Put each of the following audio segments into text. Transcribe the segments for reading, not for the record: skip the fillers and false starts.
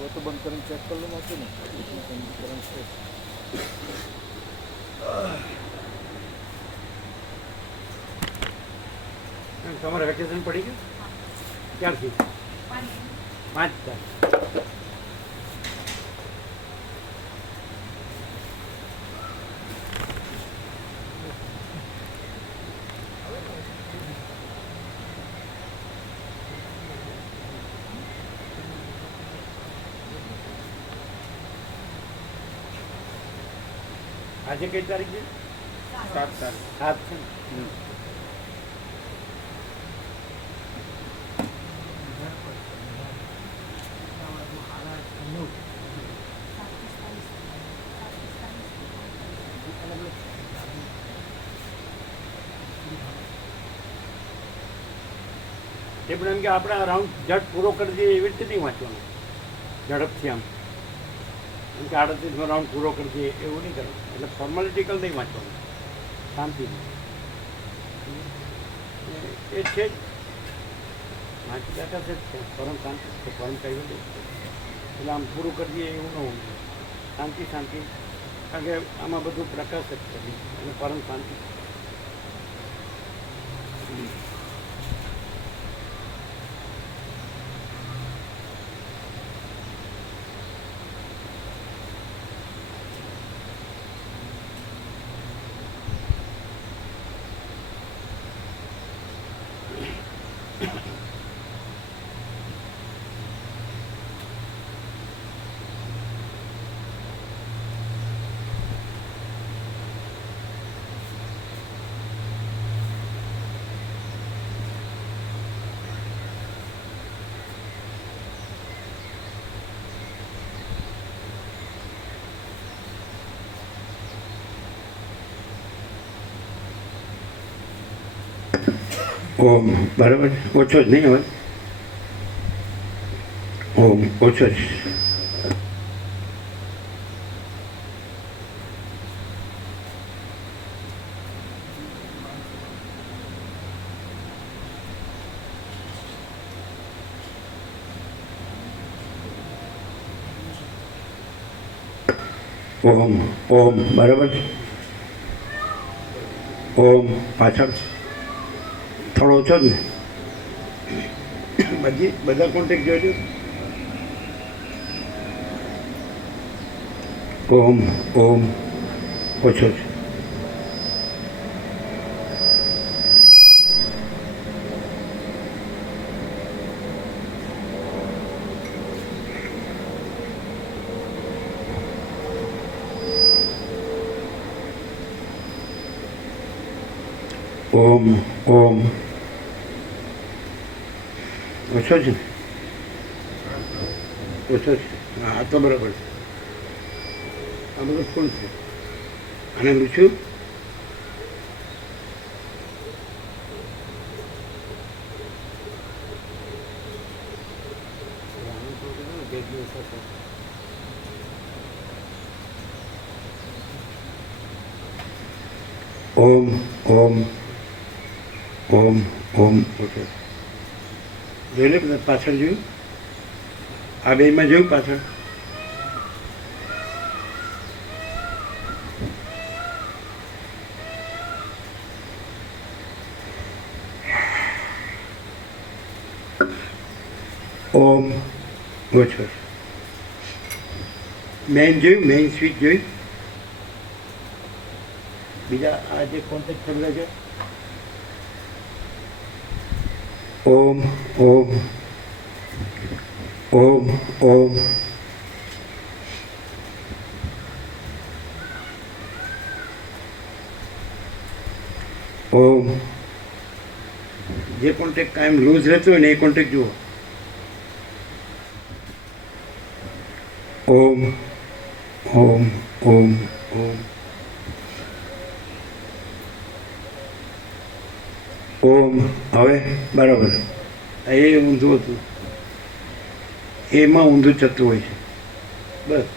वो तो बंद करके चेक कर लो ना करंट से તમારે વેકેશન પડી ગયું ક્યારથી 5 તારીખ આજે કઈ તારીખ છે 7 તારીખ 7 છે ને એ પણ એમ કે આપણે આ રાઉન્ડ ઝટ પૂરો કરી દઈએ એવી રીતે નહીં વાંચવાનું ઝડપથી આમ એમ કે 38નો રાઉન્ડ પૂરો કરી દઈએ એવું નહીં કરવાનું એટલે ફોર્માલિટિકલ નહીં વાંચવાનું શાંતિથી એ છે જ વાંચી બેઠા છે પરમ શાંતિ છે પરમ કહ્યું છે એટલે આમ પૂરું કરી દઈએ એવું ન હોવું શાંતિ શાંતિ કારણ કે આમાં બધું પ્રકાશ જ છે અને પરમ શાંતિ ઓમ બરાબર ઓછો જ નહીં હવે ઓમ ઓછો જ ઓમ ઓમ બરાબર ઓમ પાછળ થોડો ઓછો જ ને બધા કોન્ટેક્ટ જોઈજો ઓમ ઓમ ઓછો જ ઓમ ઓમ ઓછો છે ઓછો છે હા તો બરાબર છે આ બધું ફૂલ છે અને લૂછું ઓમ ઓમ ઓમ ઓમ ઓકે જોઈ લે બધા પાછળ જોયું આ બેમાં જોયું પાછળ ઓમ ઓછો મેઇન જોયું મેઇન સ્વિચ જોયું બીજા આ જે કોન્ટેક્ટ ચાલે છે ઓમ ઓમ ઓમ ઓમ ઓમ જે કોન્ટેક્ટ કાયમ લૂઝ રહેતો હોય ને એ કોન્ટેક્ટ જુઓ ઓમ ઓમ ઓમ ઓમ ઓમ હવે બરાબર એ ઊંધું હતું એમાં ઊંધું થતું હોય છે બસ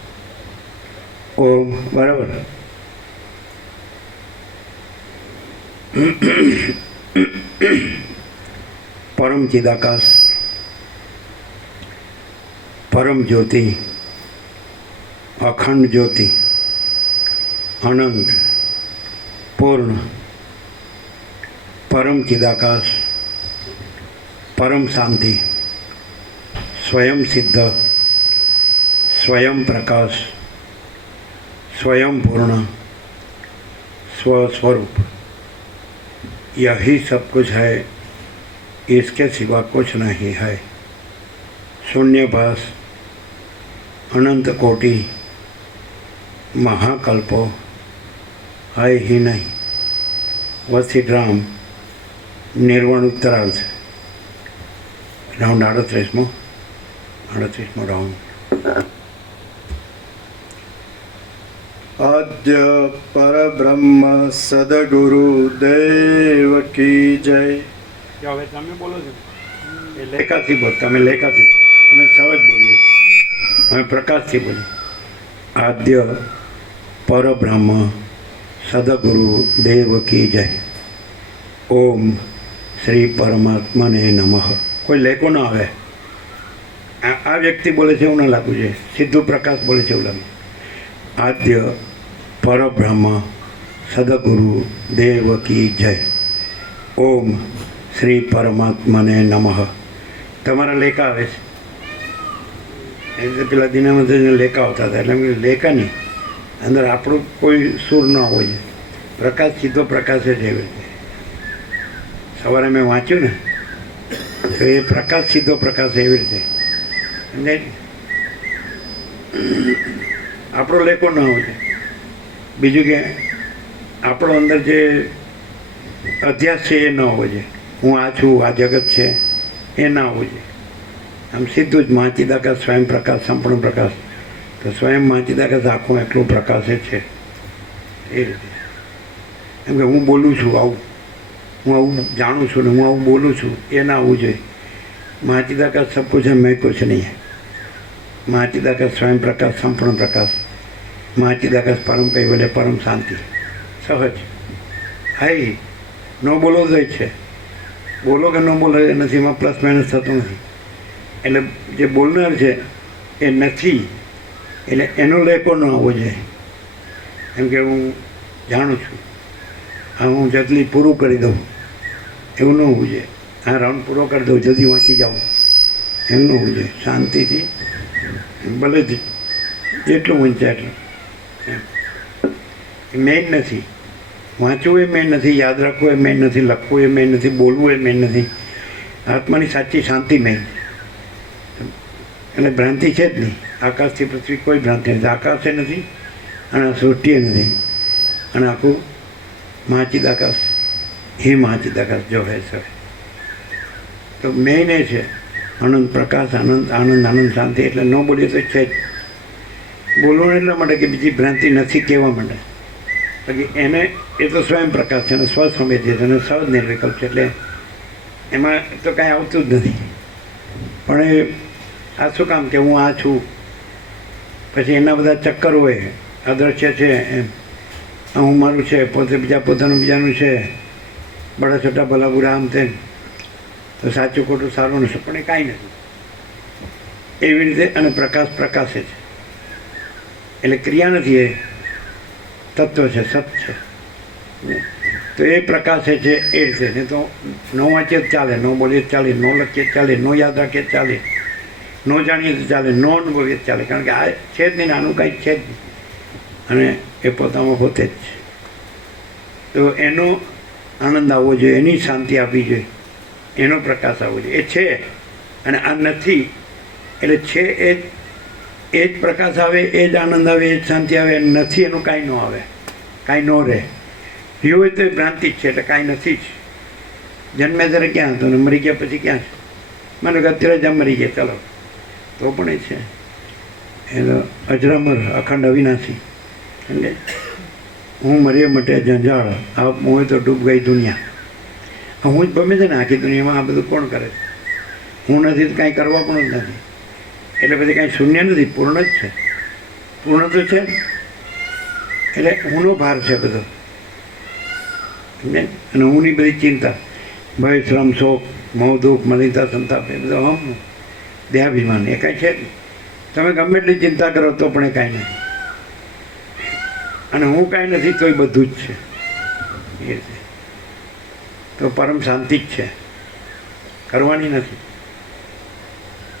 ઓમ બરાબર પરમ ચિદાકાશ પરમ જ્યોતિ, અખંડ જ્યોતિ, અનંત, પૂર્ણ, પરમ ચિદાકાશ, પરમ શાંતિ, स्वयं सिद्ध, स्वयं प्रकाश, स्वयं पूर्ण, स्वस्वरूप, यही सब कुछ है, इसके सिवा कुछ नहीं है। शून्यभास, अनंत कोटि, महाकल्पो है ही नहीं। वसीड्राम निर्वाण उत्तरार्थ राउंड 38मो राउंड। आद्य परब्रह्म सदगुरु देव की जय। કે હવે તમે બોલો છો એ લેખાથી બોલ, તમે લેખાથી બોલો, અમે સહજ બોલીએ, અમે પ્રકાશથી બોલીએ। આદ્ય પરબ્રહ્મ સદગુરુ દેવ की जय। ઓમ શ્રી પરમાત્માને નમઃ। કોઈ લેખો ન આવે, આ વ્યક્તિ બોલે છે એવું ના લાગવું જોઈએ, સીધું પ્રકાશ બોલે છે એવું લાગે। આદ્ય પરબ્રહ્મ સદગુરુ દેવ की जय। ઓમ શ્રી પરમાત્માને નમઃ। તમારા લેખા આવે છે, એ રીતે પેલા દિનામાં લેખા આવતા હતા, એટલે લેખા નહીં, અંદર આપણું કોઈ સૂર ન હોય છે, પ્રકાશ સીધો પ્રકાશ જ એવી રીતે। સવારે મેં વાંચ્યું ને તો એ પ્રકાશ સીધો પ્રકાશ એવી રીતે સમજાય ને? આપણો લેખો ન હોય છે। બીજું કે આપણો અંદર જે અધ્યાસ છે એ ન હોય છે, હું આ છું, આ જગત છે એ ના હોય છે। આમ સીધું જ મહાચિદાકાશ, સ્વયં પ્રકાશ, સંપૂર્ણ પ્રકાશ, તો સ્વયં મહાચિદાકાશ આખું એટલું પ્રકાશ છે એ રીતે। એમ કે હું બોલું છું આવું, હું આવું જાણું છું ને હું આવું બોલું છું એ ના આવવું જોઈએ। મહાચિદાકાશ સબ कुछ है, मैं कुछ नहीं है। મહાચિદાકાશ સ્વયં પ્રકાશ, સંપૂર્ણ પ્રકાશ, મહાચિદાકાશ પરમ કૈવલ્ય, પરમ શાંતિ, સહજ। હાઈ ન બોલો તો જ છે, બોલો કે ન બોલો એ નથી, એમાં પ્લસ માઇનસ થતું નથી। એટલે જે બોલનાર છે એ નથી, એટલે એનો લેખો ન આવવો જોઈએ। એમ કે હું જાણું છું, હા હું જલ્દી પૂરું કરી દઉં એવું ન હોવું જોઈએ। હા રાઉન્ડ પૂરો કરી દઉં, જલ્દી વાંચી જાઉં એમ ન હોવું જોઈએ। શાંતિથી ભલે જેટલું વંચાય એટલું એમ। મેઇન નથી, વાંચવું એ મેઇન નથી, યાદ રાખવું એ મેઇન નથી, લખવું એ મેઇન નથી, બોલવું એ મેઇન નથી। આત્માની સાચી શાંતિ મેઇન। એટલે ભ્રાંતિ છે જ નહીં, આકાશથી પૃથ્વી કોઈ ભ્રાંતિ નથી, આકાશે નથી અને સૃષ્ટિએ નથી, અને આખું મહાચિદાકાશ હે મહાચિદાકાશ જો હે સર। તો મેઇન એ છે અનંત પ્રકાશ, આનંદ આનંદ આનંદ શાંતિ। એટલે ન બોલીએ તો છે જ, બોલવું એટલા માટે કે બીજી ભ્રાંતિ નથી કહેવા માટે, બાકી એને એ તો સ્વયં પ્રકાશ છે અને સ્વસંવેદ્ય છે અને સહજ નિર્વિકલ્પ છે, એટલે એમાં તો કાંઈ આવતું જ નથી। પણ એ આ શું કામ કે હું આ છું, પછી એના બધા ચક્કર હોય, અદ્રશ્ય છે એમ, હું મારું છે, પોતે બીજા પોતાનું બીજાનું છે, બડા છોટા ભલા બુરા આમ તેમ, તો સાચું ખોટું સારું નથી, પણ એ કાંઈ નથી એવી રીતે। અને પ્રકાશ પ્રકાશે છે, એટલે ક્રિયા નથી, એ તત્વ છે, સત છે, તો એ પ્રકાશે છે એ રીતે। ને તો ન વાંચીએ જ ચાલે, ન બોલીએ જ ચાલે, ન લખીએ જ ચાલે, ન યાદ રાખીએ જ ચાલે, ન જાણીએ જ ચાલે, ન અનુભવીએ જ ચાલે, કારણ કે આ છે જ નહીં ને આનું કાંઈ છે જ નહીં, અને એ પોતામાં પોતે જ છે। તો એનો આનંદ આવવો જોઈએ, એની શાંતિ આપવી જોઈએ, એનો પ્રકાશ આવવો જોઈએ। એ છે અને આ નથી, એટલે છે એ જ પ્રકાશ આવે, એ જ આનંદ આવે, એ જ શાંતિ આવે। નથી એનું કાંઈ ન આવે, કાંઈ ન રહે। રહ્યું હોય તો એ ભ્રાંતિ જ છે, એટલે કાંઈ નથી જ। જન્મે ત્યારે ક્યાં હતો ને મરી ગયા પછી ક્યાં છે? માનો કે અત્યારે જ મરી ગયા, ચાલો તો પણ એ છે, એનો અજરામર, અખંડ, અવિનાશી। સમજે? હું મર્યો મટે જંજાળ, આ મોય તો ડૂબ ગઈ દુનિયા। હું જ ગમે છે ને આખી દુનિયામાં, આ બધું કોણ કરે છે? હું નથી તો કાંઈ કરવા પણ જ નથી, એટલે પછી કાંઈ શૂન્ય નથી, પૂર્ણ જ છે। પૂર્ણ તો છે, એટલે હુંનો ભાર છે બધો, સમજે? અને હુંની બધી ચિંતા, ભય, શ્રમ, શોક, મોહ, દુઃખ, મલિનતા, સંતાપ, એ બધો હમ દેહાભિમાન, એ કાંઈ છે જ નહીં। તમે ગમે એટલી ચિંતા કરો તો પણ એ કાંઈ નથી, અને હું કાંઈ નથી તો એ બધું જ છે. એ રીતે તો પરમ શાંતિ જ છે, કરવાની નથી.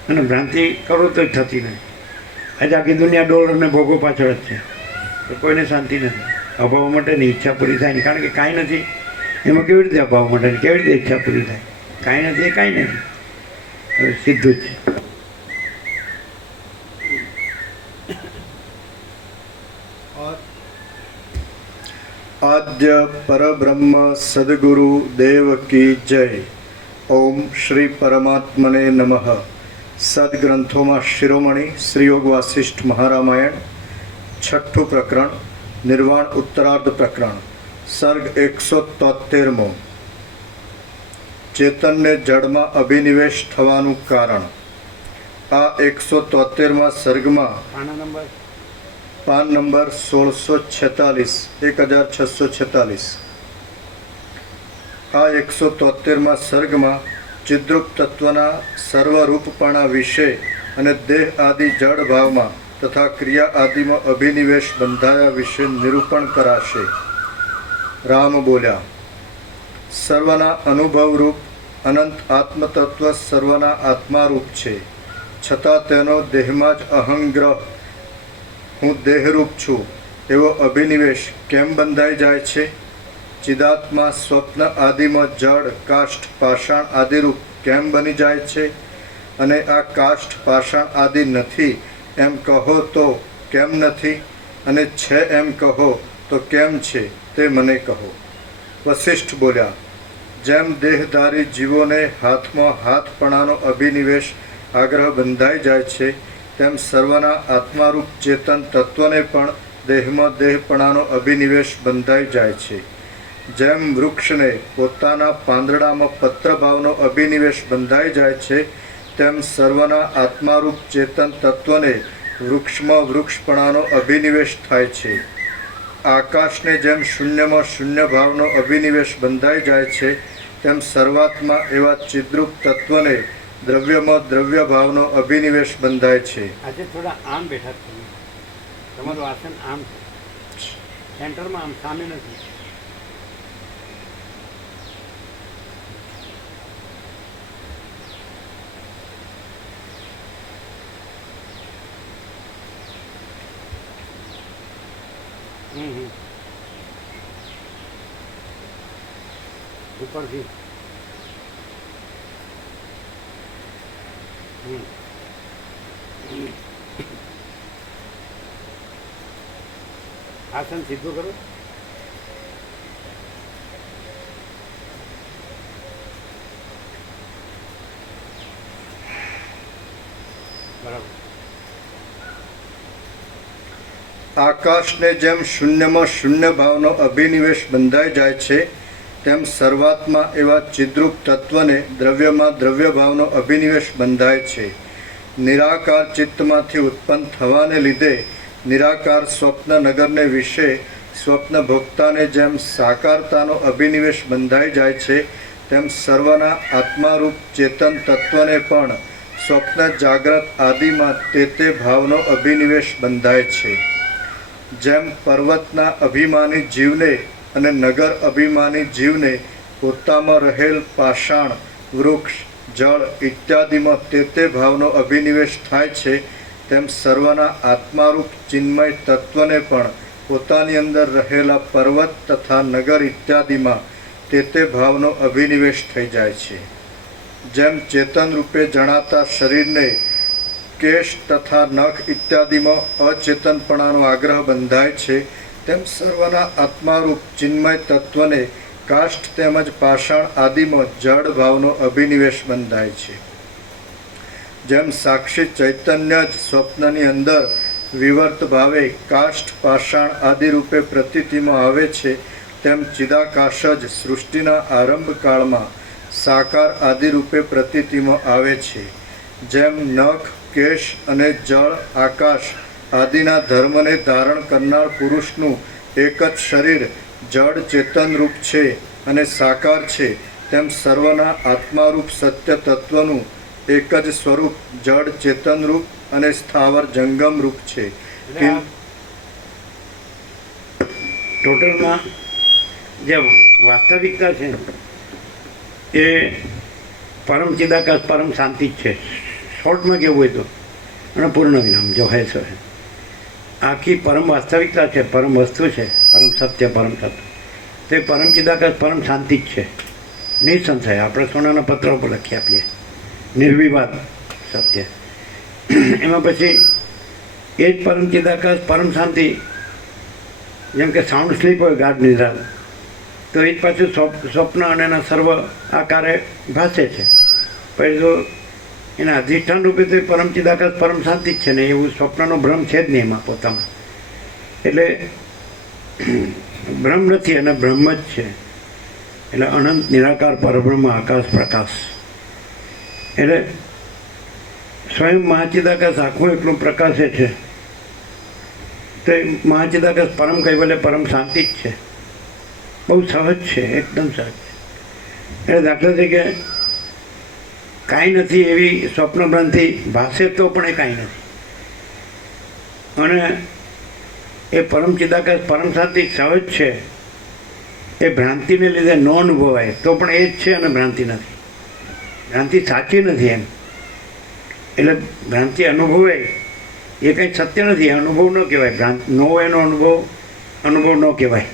અને ભ્રાંતિ કરો તો જ થતી નથી. આજે આખી દુનિયા ડોલરને ભોગો પાછળ જ છે, તો કોઈને શાંતિ નથી. અભાવ માટેની ઈચ્છા પૂરી થાય નહીં, કારણ કે કાંઈ નથી એમાં કેવી રીતે અભાવ માટે, કેવી રીતે ઈચ્છા પૂરી થાય? કાંઈ નથી એ કાંઈ નથી, હવે સીધું જ છે. આદ્ય પરબ્રહ્મ સદગુરુ દેવ કી જય. ઓમ શ્રી પરમાત્મને નમઃ. સદગ્રંથોમાં શિરોમણી શ્રી યોગ વાસિષ્ઠ મહારામાયણ, 6ઠું પ્રકરણ, નિર્વાણ ઉત્તરાર્ધ પ્રકરણ, સર્ગ 173મો. ચેતનને જડમાં અભિનિવેશ થવાનું કારણ. આ 173મા સર્ગમાં પાન નંબર 1646, 1646. આ 173મા સર્ગમાં ચિદ્રૂપ તત્વના સર્વરૂપપણા વિશે અને દેહ આદિ જડ ભાવમાં તથા ક્રિયા આદિમાં અભિનિવેશ બંધાયા વિશે નિરૂપણ કરાશે. રામ બોલ્યા, સર્વના અનુભવરૂપ અનંત આત્મતત્વ સર્વના આત્મારૂપ છે, છતાં તેનો દેહમાં જ અહંગ્રહ, હું દેહરૂપ છું, એવો અભિનિવેશ કેમ બંધાઈ જાય છે? ચિદાત્મા સ્વપ્ન આદિમાં જડ કાષ્ઠ પાષાણ આદિરૂપ કેમ બની જાય છે? અને આ કાષ્ઠ પાષાણ આદિ નથી એમ કહો તો કેમ નથી, અને છે એમ કહો તો કેમ છે તે મને કહો. વસિષ્ઠ બોલ્યા, જેમ દેહધારી જીવોને હાથમાં હાથપણાનો અભિનિવેશ આગ્રહ બંધાઈ જાય છે, તેમ સર્વના આત્મારૂપ ચેતન તત્વને પણ દેહમાં દેહપણાનો અભિનિવેશ બંધાઈ જાય છે. જેમ વૃક્ષને પોતાના પાંદડામાં પત્રભાવનો અભિનિવેશ બંધાઈ જાય છે, તેમ સર્વના આત્મારૂપ ચેતન તત્વને વૃક્ષમાં વૃક્ષપણાનો અભિનિવેશ થાય છે. આકાશને જેમ શૂન્યમાં શૂન્ય ભાવનો અભિનિવેશ બંધાઈ જાય છે, તેમ સર્વાત્મા એવા ચિદ્રૂપ તત્વને દ્રવ્યમાં દ્રવ્ય ભાવનો અભિનિવેશ બંધાય છે. આજે થોડા આમ બેઠા છો, તમારું આસન આમ છે, સેન્ટરમાં આમ, સામે નથી. ઉપરથી આસન સીધું કરો. બરાબર. આકાશને જેમ શૂન્યમાં શૂન્ય ભાવનો અભિનિવેશ બંધાઈ જાય છે, તેમ સર્વાત્મા એવા ચિદ્રૂપ તત્વને દ્રવ્યમાં દ્રવ્ય ભાવનો અભિનિવેશ બંધાય છે. નિરાકાર ચિત્તમાંથી ઉત્પન્ન થવાને લીધે નિરાકાર સ્વપ્ન નગરને વિશે સ્વપ્ન ભોગતાને જેમ સાકારતાનો અભિનિવેશ બંધાઈ જાય છે, તેમ સર્વના આત્મારૂપ ચેતન તત્વને પણ સ્વપ્ન જાગ્રત આદિમાં તે ભાવનો અભિનિવેશ બંધાય છે. જેમ પર્વતના અભિમાની જીવને અને નગર અભિમાની જીવને પોતામાં રહેલ પાષાણ, વૃક્ષ, જળ ઇત્યાદિમાં તે ભાવનો અભિનિવેશ થાય છે, તેમ સર્વના આત્મારૂપ ચિન્મય તત્વને પણ પોતાની અંદર રહેલા પર્વત તથા નગર ઇત્યાદિમાં તે ભાવનો અભિનિવેશ થઈ જાય છે. જેમ ચેતન રૂપે જણાતા શરીરને કેશ તથા નખ ઇત્યાદિમાં અચેતનપણાનો આગ્રહ બંધાય છે, તેમ સર્વના આત્મારૂપ ચિન્મય તત્વને કાષ્ઠ તેમજ પાષાણ આદિમાં જડ ભાવનો અભિનિવેશ બંધાય છે. જેમ સાક્ષી ચૈતન્ય જ સ્વપ્નની અંદર વિવર્ત ભાવે કાષ્ઠ પાષાણ આદિ રૂપે પ્રતીતિમાં આવે છે, તેમ ચિદાકાશ જ સૃષ્ટિના આરંભ કાળમાં સાકાર આદિ રૂપે પ્રતીતિમાં આવે છે. જેમ નખ, કેશ અને જળ, આકાશ આદિના ધર્મને ધારણ કરનાર પુરુષનું એક જ શરીર જડ ચેતન રૂપ છે અને સાકાર છે, તેમ સર્વના આત્મારૂપ સત્ય તત્વનું એક જ સ્વરૂપ જડ ચેતન રૂપ અને સ્થાવર જંગમ રૂપ છે. એટલે આ ટોટલમાં જે વાસ્તવિકતા છે એ પરમ ચિદાકાશ પરમ શાંતિ જ છે. શોર્ટમાં કેવું હોય તો અને પૂર્ણ વિરામ જો હે સો હે. આખી પરમ વાસ્તવિકતા છે, પરમ વસ્તુ છે, પરમ સત્ય, પરમ સત્ય. તે પરમ ચિદાકાશ પરમ શાંતિ જ છે, નિસંશય. આપણે સોનાના પત્ર ઉપર લખી આપીએ, નિર્વિવાદ સત્ય. એમાં પછી એ જ પરમ ચિદાકાશ પરમ શાંતિ, જેમ કે સાઉન્ડ સ્લીપ હોય ગાઢ નિદ્રા, તો એ જ પાછું સ્વપ્ન અને એના સર્વ આકારે ભાસે છે. પછી તો એના અધિષ્ઠાન રૂપે તો એ પરમ ચિદાકાશ પરમ શાંતિ જ છે ને, એવું સ્વપ્નનો ભ્રમ છે જ નહીં એમાં પોતામાં. એટલે ભ્રમ નથી અને બ્રહ્મ જ છે. એટલે અનંત નિરાકાર પરબ્રહ્મ આકાશ પ્રકાશ. એટલે સ્વયં મહાચિદાકાશ આખું એટલું પ્રકાશે છે. તો એ મહાચિદાકાશ પરમ કૈવલ્ય પરમ શાંતિ જ છે. બહુ સહજ છે, એકદમ સહજ છે. એટલે દાખલા તરીકે કાંઈ નથી એવી સ્વપ્ન ભ્રાંતિ ભાસે તો પણ એ કાંઈ નથી. અને એ પરમ ચિદાકાશ પરમ શાંતિ સહજ છે. એ ભ્રાંતિને લીધે ન અનુભવાય તો પણ એ જ છે અને ભ્રાંતિ નથી. ભ્રાંતિ સાચી નથી એમ. એટલે ભ્રાંતિ અનુભવે એ કંઈ સત્ય નથી, અનુભવ ન કહેવાય. ભ્રાંતિ ન હોય એનો અનુભવ ન કહેવાય,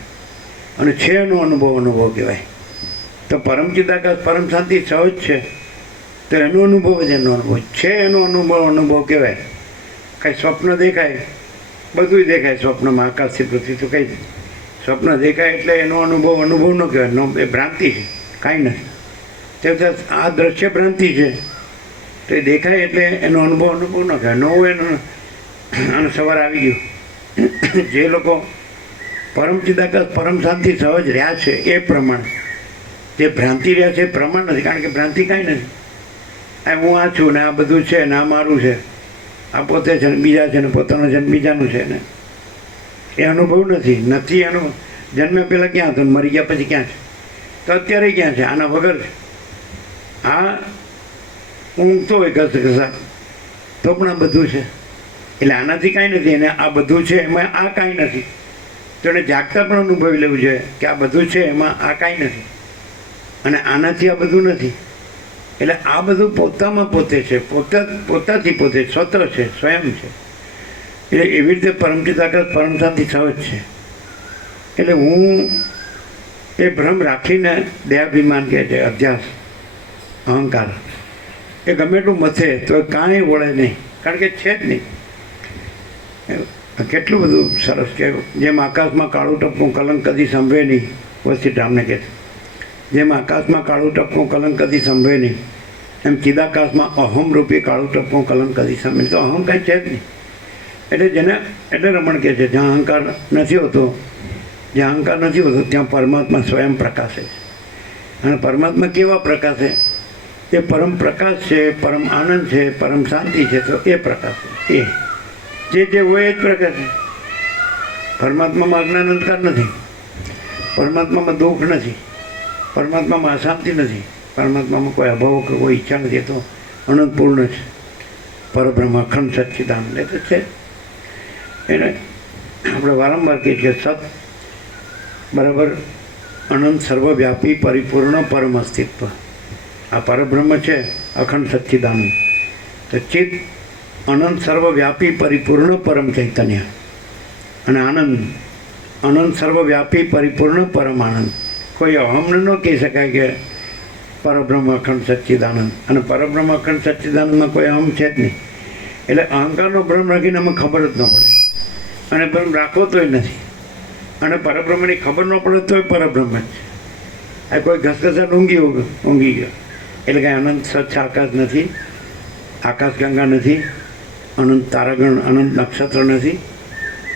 અને છે એનો અનુભવ કહેવાય. તો પરમ ચિદાકાશ પરમ શાંતિ સહજ છે, તો એનો અનુભવ જ એનો અનુભવ છે. એનો અનુભવ કહેવાય. કાંઈ સ્વપ્ન દેખાય, બધું દેખાય સ્વપ્નમાં, આકાશથી પૃથ્વી તો કંઈ સ્વપ્ન દેખાય એટલે એનો અનુભવ ન કહેવાય. એ ભ્રાંતિ છે, કાંઈ નથી. તે આ દ્રશ્ય ભ્રાંતિ છે, તો એ દેખાય એટલે એનો અનુભવ ન કહેવાય. ન હોય એનો. અને સવાર આવી ગયું. જે લોકો પરમ ચિદાકાશ પરમ શાંતિ સહજ રહ્યા છે એ પ્રમાણ, જે ભ્રાંતિ રહ્યા છે એ પ્રમાણ નથી. કારણ કે ભ્રાંતિ કાંઈ નથી. આ હું આ છું ને આ બધું છે ને આ મારું છે, આ પોતે છે ને બીજા છે ને પોતાનું છે ને બીજાનું છે ને એ અનુભવ નથી એનો. જન્મ્યા પહેલાં ક્યાં હતો ને મરી ગયા પછી ક્યાં છે? તો અત્યારે ક્યાં છે? આના વગર છે. આ ઊંઘતો હોય ઘસઘસા તો પણ આ બધું છે. એટલે આનાથી કાંઈ નથી અને આ બધું છે એમાં આ કાંઈ નથી. તો એને જાગતા પણ અનુભવી લેવું જોઈએ કે આ બધું છે એમાં આ કાંઈ નથી અને આનાથી આ બધું નથી. એટલે આ બધું પોતામાં પોતે છે, પોતાથી પોતે સ્વતઃ છે, સ્વયં છે. એટલે એવી રીતે પરમ ચિદાકાશ પરમ શાંતિ સહજ છે. એટલે હું એ ભ્રમ રાખીને દેહાભિમાન કહે છે, અધ્યાસ, અહંકાર એ ગમે એટલું મથે તો કાંઈ વળે નહીં, કારણ કે છે જ નહીં. કેટલું બધું સરસ કે જેમ આકાશમાં કાળું ટપકું કલંક કદી સંભવે નહીં, વસ્તીરામને કહે છે. જેમ આકાશમાં કાળું ટપકું કલંક કદી સંભવે નહીં, એમ ચિદાકાશમાં અહમ રૂપી કાળું ટપકું કલંક કદી સંભવે નહીં. તો અહમ કાંઈ છે જ નહીં. એટલે રમણ કહે છે જ્યાં અહંકાર નથી હોતો ત્યાં પરમાત્મા સ્વયં પ્રકાશે છે. અને પરમાત્મા કેવા પ્રકાશે? એ પરમ પ્રકાશ છે, પરમ આનંદ છે, પરમ શાંતિ છે. તો એ પ્રકાશે, એ જે હોય એ જ પ્રકાશે. પરમાત્મામાં અજ્ઞાન અંધકાર નથી, પરમાત્મામાં દુઃખ નથી, પરમાત્મામાં અશાંતિ નથી, પરમાત્મામાં કોઈ અભાવ કે કોઈ ઈચ્છા નથી. એ તો અનંતપૂર્ણ છે, પરબ્રહ્મ અખંડ સચ્ચિદાનંદ. એ તો છે. એને આપણે વારંવાર કહીએ કે સત બરાબર અનંત સર્વવ્યાપી પરિપૂર્ણ પરમ અસ્તિત્વ. આ પરબ્રહ્મ છે અખંડ સચ્ચિદાનંદ. તો ચિત્ત અનંત સર્વવ્યાપી પરિપૂર્ણ પરમ ચૈતન્ય અને આનંદ અનંત સર્વવ્યાપી પરિપૂર્ણ પરમ આનંદ. કોઈ અહમને ન કહી શકાય કે પરબ્રહ્મ અખંડ સચ્ચિદાનંદ. અને પરબ્રહ્મ અખંડ સચ્ચિદાનંદમાં કોઈ અહમ છે જ નહીં. એટલે અહંકારનો ભ્રમ રાખીને અમે ખબર જ ન પડે, અને ભ્રમ રાખવો તોય નથી, અને પરબ્રહ્મની ખબર ન પડે તોય પરબ્રહ્મ જ છે. આ કોઈ ઘસઘસાટ ઊંઘી ગયો એટલે કાંઈ અનંત સ્વચ્છ આકાશ નથી, આકાશગંગા નથી, અનંત તારાગણ, અનંત નક્ષત્ર નથી,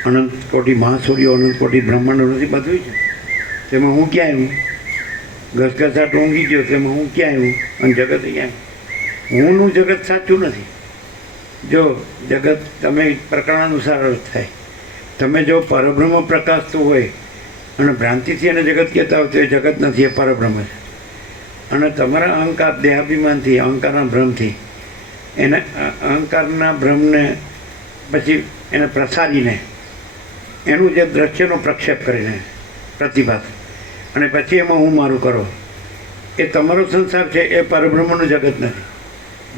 અનંત કોટી મહાસૂર્યો, અનંત કોટી બ્રહ્માંડો નથી. બધું છે. તેમાં હું ક્યાં આવ્યું? ઘસઘસાટ ઊંઘી ગયો તેમાં હું ક્યાં આવ્યું? અને જગત ક્યાં? હુંનું જગત સાચું નથી. જો જગત તમે પ્રકરણાનુસાર અર્થ થાય. તમે જો પરબ્રહ્મ પ્રકાશતું હોય અને ભ્રાંતિથી એને જગત કહેતા હોય તો એ જગત નથી, એ પરબ્રહ્મ છે. અને તમારા અહંકાર દેહાભિમાનથી, અહંકારના ભ્રમથી એને અહંકારના ભ્રમને પછી એને પ્રસારીને એનું જે દ્રશ્યનો પ્રક્ષેપ કરીને પ્રતિભાસ અને પછી એમાં હું મારું કરો, એ તમારો સંસાર છે, એ પરબ્રહ્મનું જગત નથી.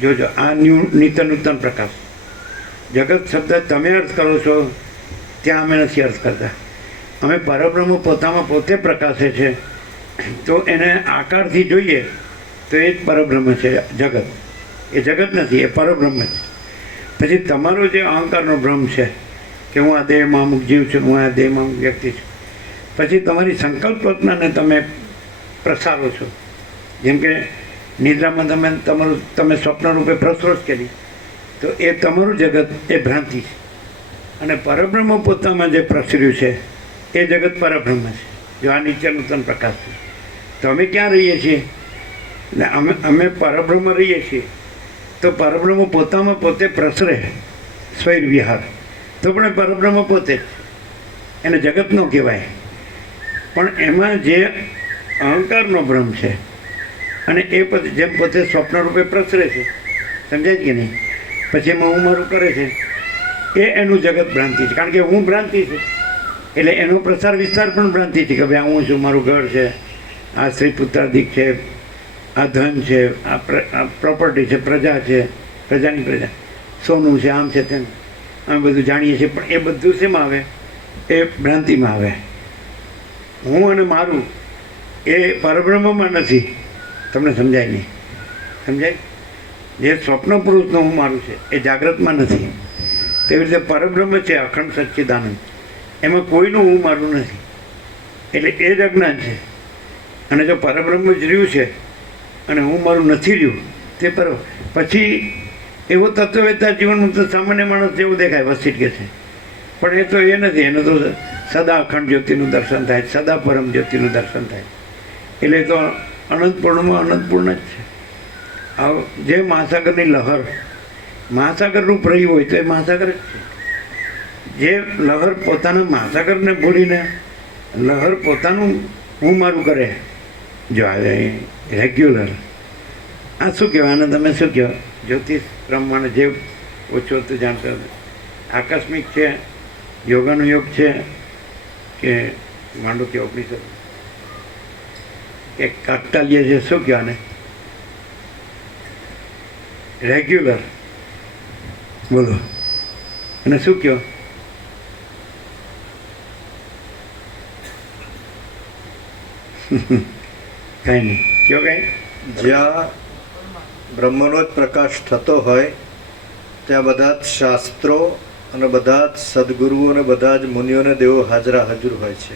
જોજો આ નિત્ય નૂતન પ્રકાશ. જગત શબ્દ તમે અર્થ કરો છો, ત્યાં અમે નથી અર્થ કરતા. અમે પરબ્રહ્મ પોતામાં પોતે પ્રકાશે છે, તો એને આકારથી જોઈએ તો એ જ પરબ્રહ્મ છે. જગત એ જગત નથી, એ પરબ્રહ્મ છે. પછી તમારો જે અહંકારનો ભ્રમ છે કે હું આ દેહમાં અમુક જીવ છું, હું આ દેહમાં અમુક વ્યક્તિ છું, પછી તમારી સંકલ્પ કલ્પનાને તમે પ્રસારો છો. જેમ કે નિદ્રામાં તમે સ્વપ્ન રૂપે પ્રસરો જ કરી, તો એ તમારું જગત એ ભ્રાંતિ છે. અને પરબ્રહ્મ પોતામાં જે પ્રસર્યું છે એ જગત પરબ્રહ્મ છે. જો આ નિત્ય નૂતન પ્રકાશ છે, તો અમે ક્યાં રહીએ છીએ? અમે પરબ્રહ્મ રહીએ છીએ. તો પરબ્રહ્મ પોતામાં પોતે પ્રસરે સ્વૈર વિહાર, તો પણ એ પરબ્રહ્મ પોતે જ, એને જગત ન કહેવાય. પણ એમાં જે અહંકારનો ભ્રમ છે અને એ પછી જેમ પોતે સ્વપ્ન રૂપે પ્રસરે છે, સમજાય કે નહીં, પછી એમાં હું મારું કરે છે, એ એનું જગત ભ્રાંતિ છે. કારણ કે હું ભ્રાંતિ છે એટલે એનો પ્રસાર વિસ્તાર પણ ભ્રાંતિ છે કે ભાઈ હું છું, મારું ઘર છે, આ સ્ત્રી પુત્રાધિક છે, આ ધન છે, આ પ્રોપર્ટી છે, પ્રજા છે, પ્રજાની પ્રજા, સોનું છે, આમ છે, તેમ અમે બધું જાણીએ છીએ. પણ એ બધું શેમાં આવે? એ ભ્રાંતિમાં આવે. હું અને મારું એ પરબ્રહ્મમાં નથી. તમને સમજાય નહીં? સમજાય? જે સ્વપ્ન પુરુષનો હું મારું છે એ જાગ્રતમાં નથી. તેવી રીતે પરબ્રહ્મ છે અખંડ સચ્ચિદાનંદ, એમાં કોઈનું હું મારું નથી. એટલે એ જ અજ્ઞાન છે. અને જો પરબ્રહ્મ જ રહ્યું છે અને હું મારું નથી રહ્યું, તે પછી એવો તત્વવેતા જીવનમાં તો સામાન્ય માણસ જેવું દેખાય, વસ્તી કે છે. પણ એ તો એ નથી. એનું તો સદા અખંડ જ્યોતિનું દર્શન થાય, સદા પરમ જ્યોતિનું દર્શન થાય. એટલે તો અનંતપૂર્ણમાં અનંતપૂર્ણ જ છે. આ જે મહાસાગરની લહર મહાસાગર રૂપ રહી હોય તો એ મહાસાગર જ છે. જે લહર પોતાના મહાસાગરને ભૂલીને લહર પોતાનું હું મારું કરે, જો આ રેગ્યુલર, આ શું કહેવાય? આને તમે શું કહો? જ્યોતિષ પ્રમાણે જે ઓછું હતું જાણતા આકસ્મિક છે, યોગાનો યોગ છે કે માંડુક્ય ઉપનિષદ કે કાકતાલીય છે, શું કહો આને? રેગ્યુલર બોલો. અને શું કહો? કાંઈ નહીં કયો કાંઈ. જ્યાં બ્રહ્મનો જ પ્રકાશ થતો હોય ત્યાં બધા જ શાસ્ત્રો અને બધા જ સદગુરુઓ અને બધા જ મુનિઓને દેવો હાજરા હજુર હોય છે.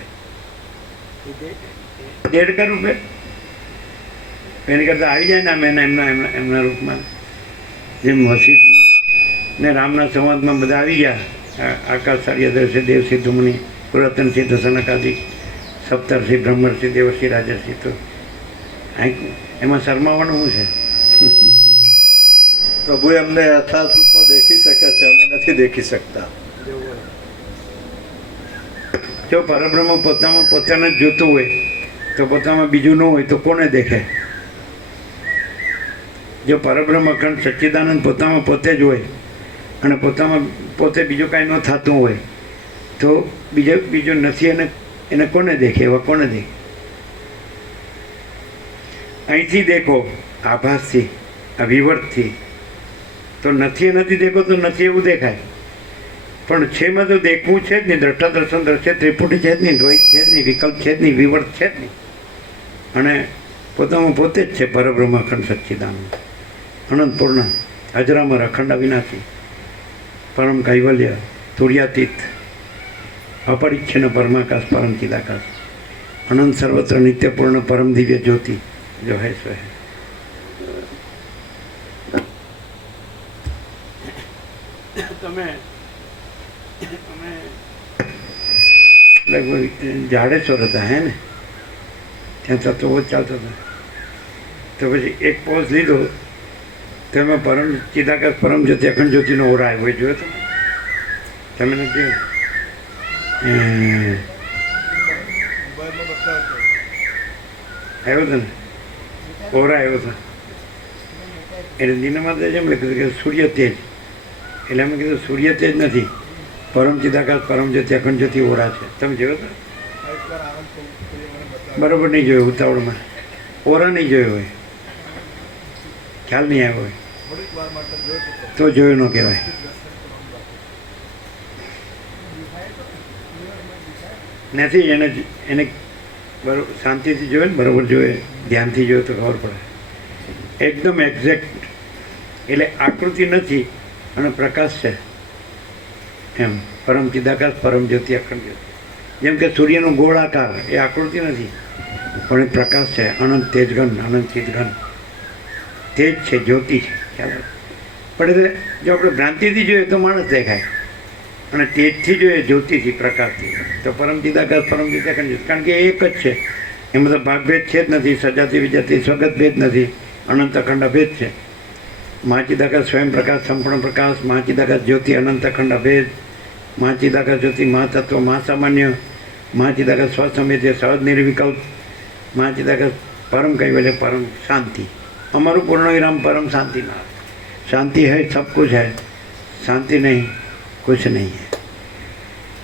દેડકા રૂપે એની કરતાં આવી જાય ને અમે એમના રૂપમાં. જેમ વસીત ને રામના સંવાદમાં બધા આવી ગયા, આકાશાર્ય દર્શે દેવસિંહ ધુમની પુરાતનસિંહ દસનકાદિક સપ્તર્ષિ બ્રહ્મર્ષિ દેવર્ષિ રાજર્ષિ. તો એમાં શરમાવાનું શું છે? પ્રભુ એમને યથાર્થ રૂપમાં દેખી શકે છે, અમે નથી દેખી શકતા. જો પરબ્રહ્મ પોતામાં પોતાને જ જોતું હોય તો પોતામાં બીજું ન હોય તો કોને દેખે? જો પરબ્રહ્મ અખંડ સચ્ચિદાનંદ પોતામાં પોતે જ હોય અને પોતામાં પોતે બીજું કાંઈ ન થતું હોય તો બીજો નથી એને કોને દેખે? એવા કોને દેખે? અહીંથી દેખો આભાસથી, આ વિવર્તથી, તો નથી દેખો તો નથી એવું દેખાય. પણ છેમાં તો દેખવું છે જ નહીં. દ્રષ્ટા દર્શન દ્રશ્ય ત્રિપુટી છે જ નહીં, દ્વૈત છે જ નહીં, વિકલ્પ છે જ નહીં, વિવર્ત છે જ નહીં. અને પોતામાં પોતે જ છે પરબ્રહ્મ અખંડ સચ્ચિદાનંદ અનંતપૂર્ણ અજરામર અખંડ અવિનાશી પરમ કૈવલ્ય તુર્યાતીત अपरिच्छिन्न परमाकाश परम चिदाकाश अनंत सर्वत्र नित्यपूर्ण परम दिव्य ज्योति जो है सो है। लगभग जाड़ेश्वर था है ने त्या तो वो चलता था तो પછી એક પોઝ લીધો તેમાં પરમ ચિદાકાશ પરમ જ્યોતિ અખંડ જ્યોતિનો ઓરા આવ્યો જોયો તમે નથી આવ્યો હતો ને ઓરા આવ્યો હતો એટલે દિનમાં તો એમ લખ્યું કે સૂર્ય તેજ, એટલે અમે કીધું સૂર્ય તેજ નથી, પરમ ચિદાકાશ પરમ જ્યોતિ અખંડ જ્યોતિ ઓરા છે. તમે જોયો તો બરાબર નહીં જોયું, ઉતાવળમાં ઓરા નહીં જોયો હોય, ખ્યાલ નહીં આવ્યો હોય તો જોયું ન કહેવાય. નથી એને બરાબર શાંતિથી જોયે ને, બરાબર જોઈએ, ધ્યાનથી જોયું તો ખબર પડે. એકદમ એક્ઝેક્ટ, એટલે આકૃતિ નથી અને પ્રકાશ છે એમ. પરમ ચિદાકાશ પરમ જ્યોતિ અખંડ જ્યોતિ. જેમ કે સૂર્યનો ગોળાકાર એ આકૃતિ નથી પણ એ પ્રકાશ છે, અનંત તેજઘન, અનંત ચિદઘન તેજ છે, જ્યોતિ છે. ખ્યાલ આવે? પણ એટલે જો આપણે ભ્રાંતિથી જોઈએ તો માણસ દેખાય, અને તેજથી જોઈએ જ્યોતિથી, પ્રકાશથી, તો પરમ ચિદાકાશ પરમ જ્યોતિ અખંડ જ્યોતિ. કારણ કે એ એક જ છે, એમાં તો ભાગભેદ છે જ નથી, સજાતિ વિજાતિ સ્વગત ભેદ નથી, અનંત અખંડ અભેદ છે. મહાચિદાકાશ સ્વયં પ્રકાશ સંપૂર્ણ પ્રકાશ, મહાચિદાકાશ જ્યોતિ અનંત અખંડ અભેદ, મહાચિદાકાશ જ્યોતિ મહાતત્વ મહાસામાન્ય, મહાચિદાકાશ સ્વસંવેદ્ય સહજ નિર્વિકલ્પ, મહાચિદાકાશ परम कैवल्य परम शांति. हमारू पूर्ण विराम परम शांति में. शांति है सब कुछ है, शांति नहीं कुछ नहीं है.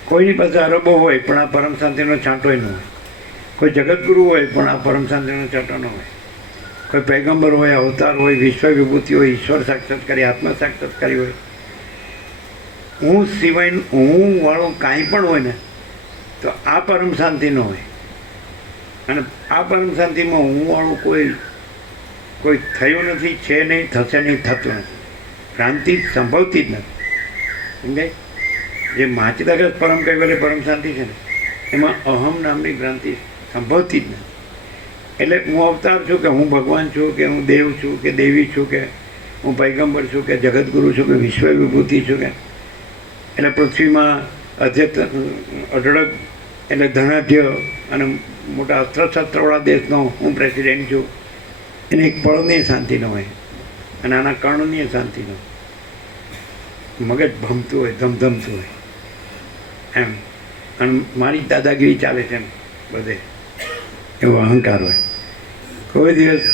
कोई पास अरबो हो पण आ परम शांति छांटो न हो, कोई जगतगुरु हो पण आ परम शांति छांटो न हो, कोई पैगंबर हो, अवतार हो, विश्व विभूति हो, ईश्वर साक्षात्कारी आत्मा साक्षात्कारी हो, हूँ सिवाय हूँ वालों काई पण होय ने तो आ परम शांति न होय. અને આ પરમ શાંતિમાં હું વાળું કોઈ થયું નથી, છે નહીં, થશે નહીં, થતું નથી. ભ્રાંતિ સંભવતી જ નથી. સમજાય? જે મહાચિદાકાશ પરમ કહેવાય પરમ શાંતિ છે ને એમાં અહમ નામની ભ્રાંતિ સંભવતી જ નથી. એટલે હું અવતાર છું કે હું ભગવાન છું કે હું દેવ છું કે દેવી છું કે હું પૈગંબર છું કે જગતગુરુ છું કે વિશ્વ વિભૂતિ છું કે, એટલે પૃથ્વીમાં અધ્યક્ષ અઢળક એટલે ધનાઢ્ય અને મોટા અસ્ત્રશસ્ત્રવાળા દેશનો હું પ્રેસિડેન્ટ છું, એને એક પળની શાંતિ ન હોય અને આના કર્ણની શાંતિ ન હોય. મગજ ભમતું હોય, ધમધમતું હોય એમ, અને મારી દાદાગીરી ચાલે છે એમ બધે એવો અહંકાર હોય. કોઈ દિવસ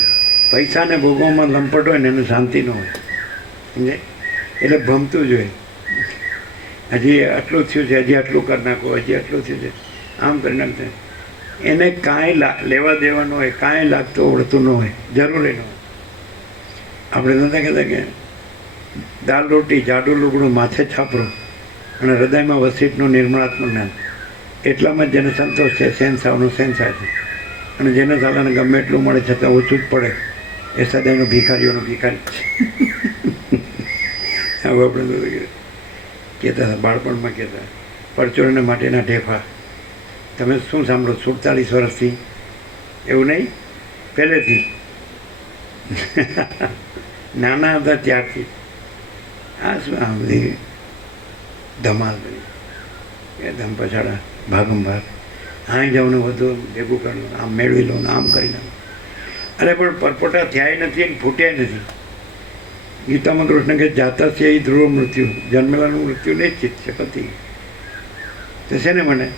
પૈસાને ભોગવવામાં લંપટ હોય ને એને શાંતિ ન હોય. સમજે? એટલે ભમતું જ હોય. હજી આટલું થયું છે, હજી આટલું કરી નાખો, હજી આટલું થયું છે, આમ કરી નાખશે. એને કાંઈ લેવા દેવા ન હોય, કાંઈ લાગતું આવડતું ન હોય, જરૂરી ન હોય. આપણે નતા કહેતા કે દાળ રોટી જાડું લુગડું માથે છાપરું અને હૃદયમાં વસીટનું નિર્મળાત્મક જ્ઞાન. એટલામાં જ જેને સંતોષ છે, શહેનશાહનો શહેનશાહ છે. અને જેને સાલાને ગમે એટલું મળે છતાં ઓછું જ પડે એ સદાયનો ભિખારીઓનો ભિખારી છે. આવું આપણે કહેતા હતા, બાળપણમાં કહેતા પરચુરણને માટેના ઢેફા. તમે શું સાંભળો 47 વર્ષથી? એવું નહીં, પહેલેથી નાના હતા ત્યારથી. આ શું આ બધી ધમાલ બધી એ ધમપછાડા ભાગમ ભાગ, અહીં જાઉં ને બધું ભેગું કરવું, આમ મેળવી લો ને આમ કરી નાખો. અરે પણ પરપોટા થયા નથી ને ફૂટ્યા નથી. ગીતામાં કૃષ્ણ કે જાતા છે એ ધ્રુવ મૃત્યુ, જન્મેલાનું મૃત્યુ નિશ્ચિત છે, પતિ તો છે ને. મને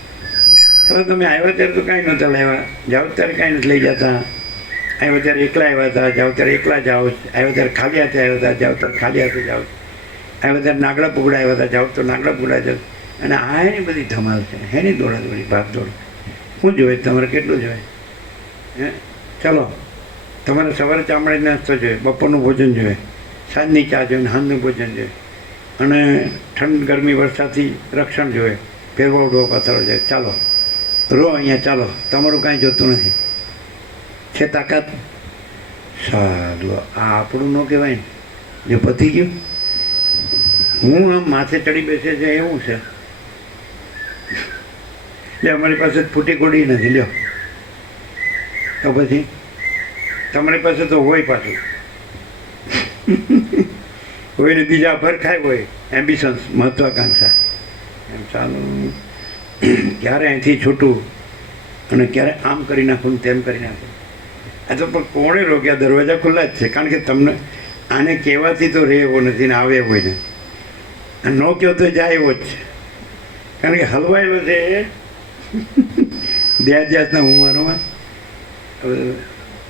ખરા તમે આવ્યા ત્યારે તો કાંઈ નહોતા લાવ્યા, જાઓ ત્યારે કાંઈ નથી લઈ જતા. આવ્યા ત્યારે એકલા આવ્યા હતા, જાઓ ત્યારે એકલા જાઓ. આવ્યા ત્યારે ખાલી હાથે આવ્યા હતા, જાઓ ત્યારે ખાલી હાથે જાઓ. આવ્યા ત્યારે નાગડા પુગડા આવ્યા હતા, જાઓ તો નાગડા પુગડા જાઓ. અને આ એની બધી ધમાલ છે, એની દોડાદોડી ભાગદોડ. શું જોઈએ તમારે? કેટલું જોઈએ? હે ચલો, તમારે સવારે ચામડાનો નાસ્તો જોઈએ, બપોરનું ભોજન જોઈએ, સાંજની ચા જોઈએ, સાંજનું ભોજન જોઈએ, અને ઠંડ ગરમી વરસાદથી રક્ષણ જોઈએ, ફેરવાવડો પથરો જોઈએ. ચાલો રો અહીંયા, ચાલો, તમારું કાંઈ જોતું નથી. છે તાકાત? સારું, આ આપણું ન કહેવાય ને, જે પતી ગયું. હું આમ માથે ચડી બેસે છે એવું છે. એટલે અમારી પાસે ફૂટી કોડી નથી. લ્યો તો પછી તમારી પાસે તો હોય પાછું હોય ને બીજા ભરખાય હોય, એમ્બિશન્સ, મહત્વાકાંક્ષા. એમ ચાલો ક્યારે અહીંથી છૂટું અને ક્યારે આમ કરી નાખું તેમ કરી નાખું. આ તો પણ કોણે રોક્યા? દરવાજા ખુલ્લા જ છે. કારણ કે તમને આને કહેવાથી તો રહે એવો નથી ને આવે એવો ને, ન કહો તો જાય એવો જ છે. કારણ કે હલવાયેલો છે દેહાદ્યાસના હુંવારોમાં.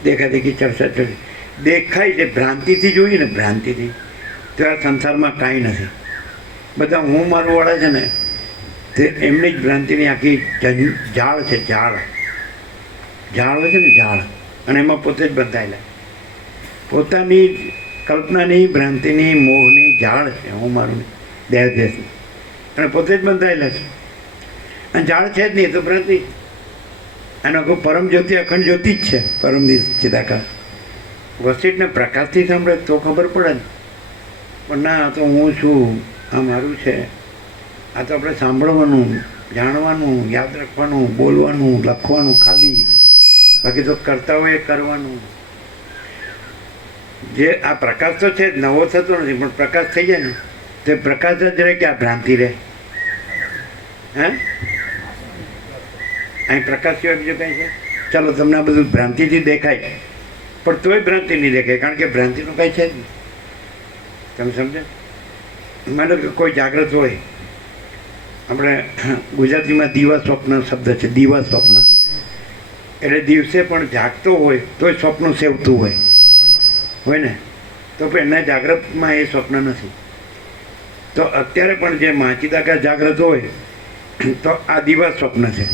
દેખાદેખી ચર્ચા ચડી દેખાય છે ભ્રાંતિથી જોઈએ ને ભ્રાંતિથી, તો આ સંસારમાં કાંઈ નથી. બધા હું મારું વાળા છે ને તે એમની જ ભ્રાંતિની આખી જાળ છે, જાળ હોય છે ને જાળ, અને એમાં પોતે જ બંધાયેલા પોતાની જ કલ્પનાની ભ્રાંતિની મોહની જાળ છે હું મારું દેહ દેશની, અને પોતે જ બંધાયેલા છે. અને જાળ છે જ નહીં તો ભ્રાંતિ. અને આખું પરમ જ્યોતિ અખંડ જ્યોતિ જ છે, પરમ ચિદાકાશ. વસીટને પ્રકાશથી સાંભળે તો ખબર પડે ને, પણ ના આ તો હું છું, આ મારું છે. આ તો આપણે સાંભળવાનું, જાણવાનું, યાદ રાખવાનું, બોલવાનું, લખવાનું ખાલી, બાકી તો કરતા હોય એ કરવાનું. જે આ પ્રકાશ તો છે જ, નવો થતો નથી, પણ પ્રકાશ થઈ જાય ને તો પ્રકાશ જ રહે કે આ ભ્રાંતિ રહે? હે, અહીં પ્રકાશ સિવાય બીજું કંઈ છે? ચાલો તમને આ બધું ભ્રાંતિથી દેખાય, પણ તોય ભ્રાંતિ નહીં દેખાય, કારણ કે ભ્રાંતિનું કાંઈ છે જ નહીં. તમે સમજે? માનો કે કોઈ જાગ્રત હોય, આપણે ગુજરાતીમાં દીવા સ્વપ્ન શબ્દ છે, દીવા સ્વપ્ન એટલે દિવસે પણ જાગતો હોય તોય સ્વપ્ન સેવતું હોય ને, તો પણ એના જાગ્રતમાં એ સ્વપ્ન નથી. તો અત્યારે પણ જે માચિદાકાશ જાગ્રત હોય તો આ દીવા સ્વપ્ન છે,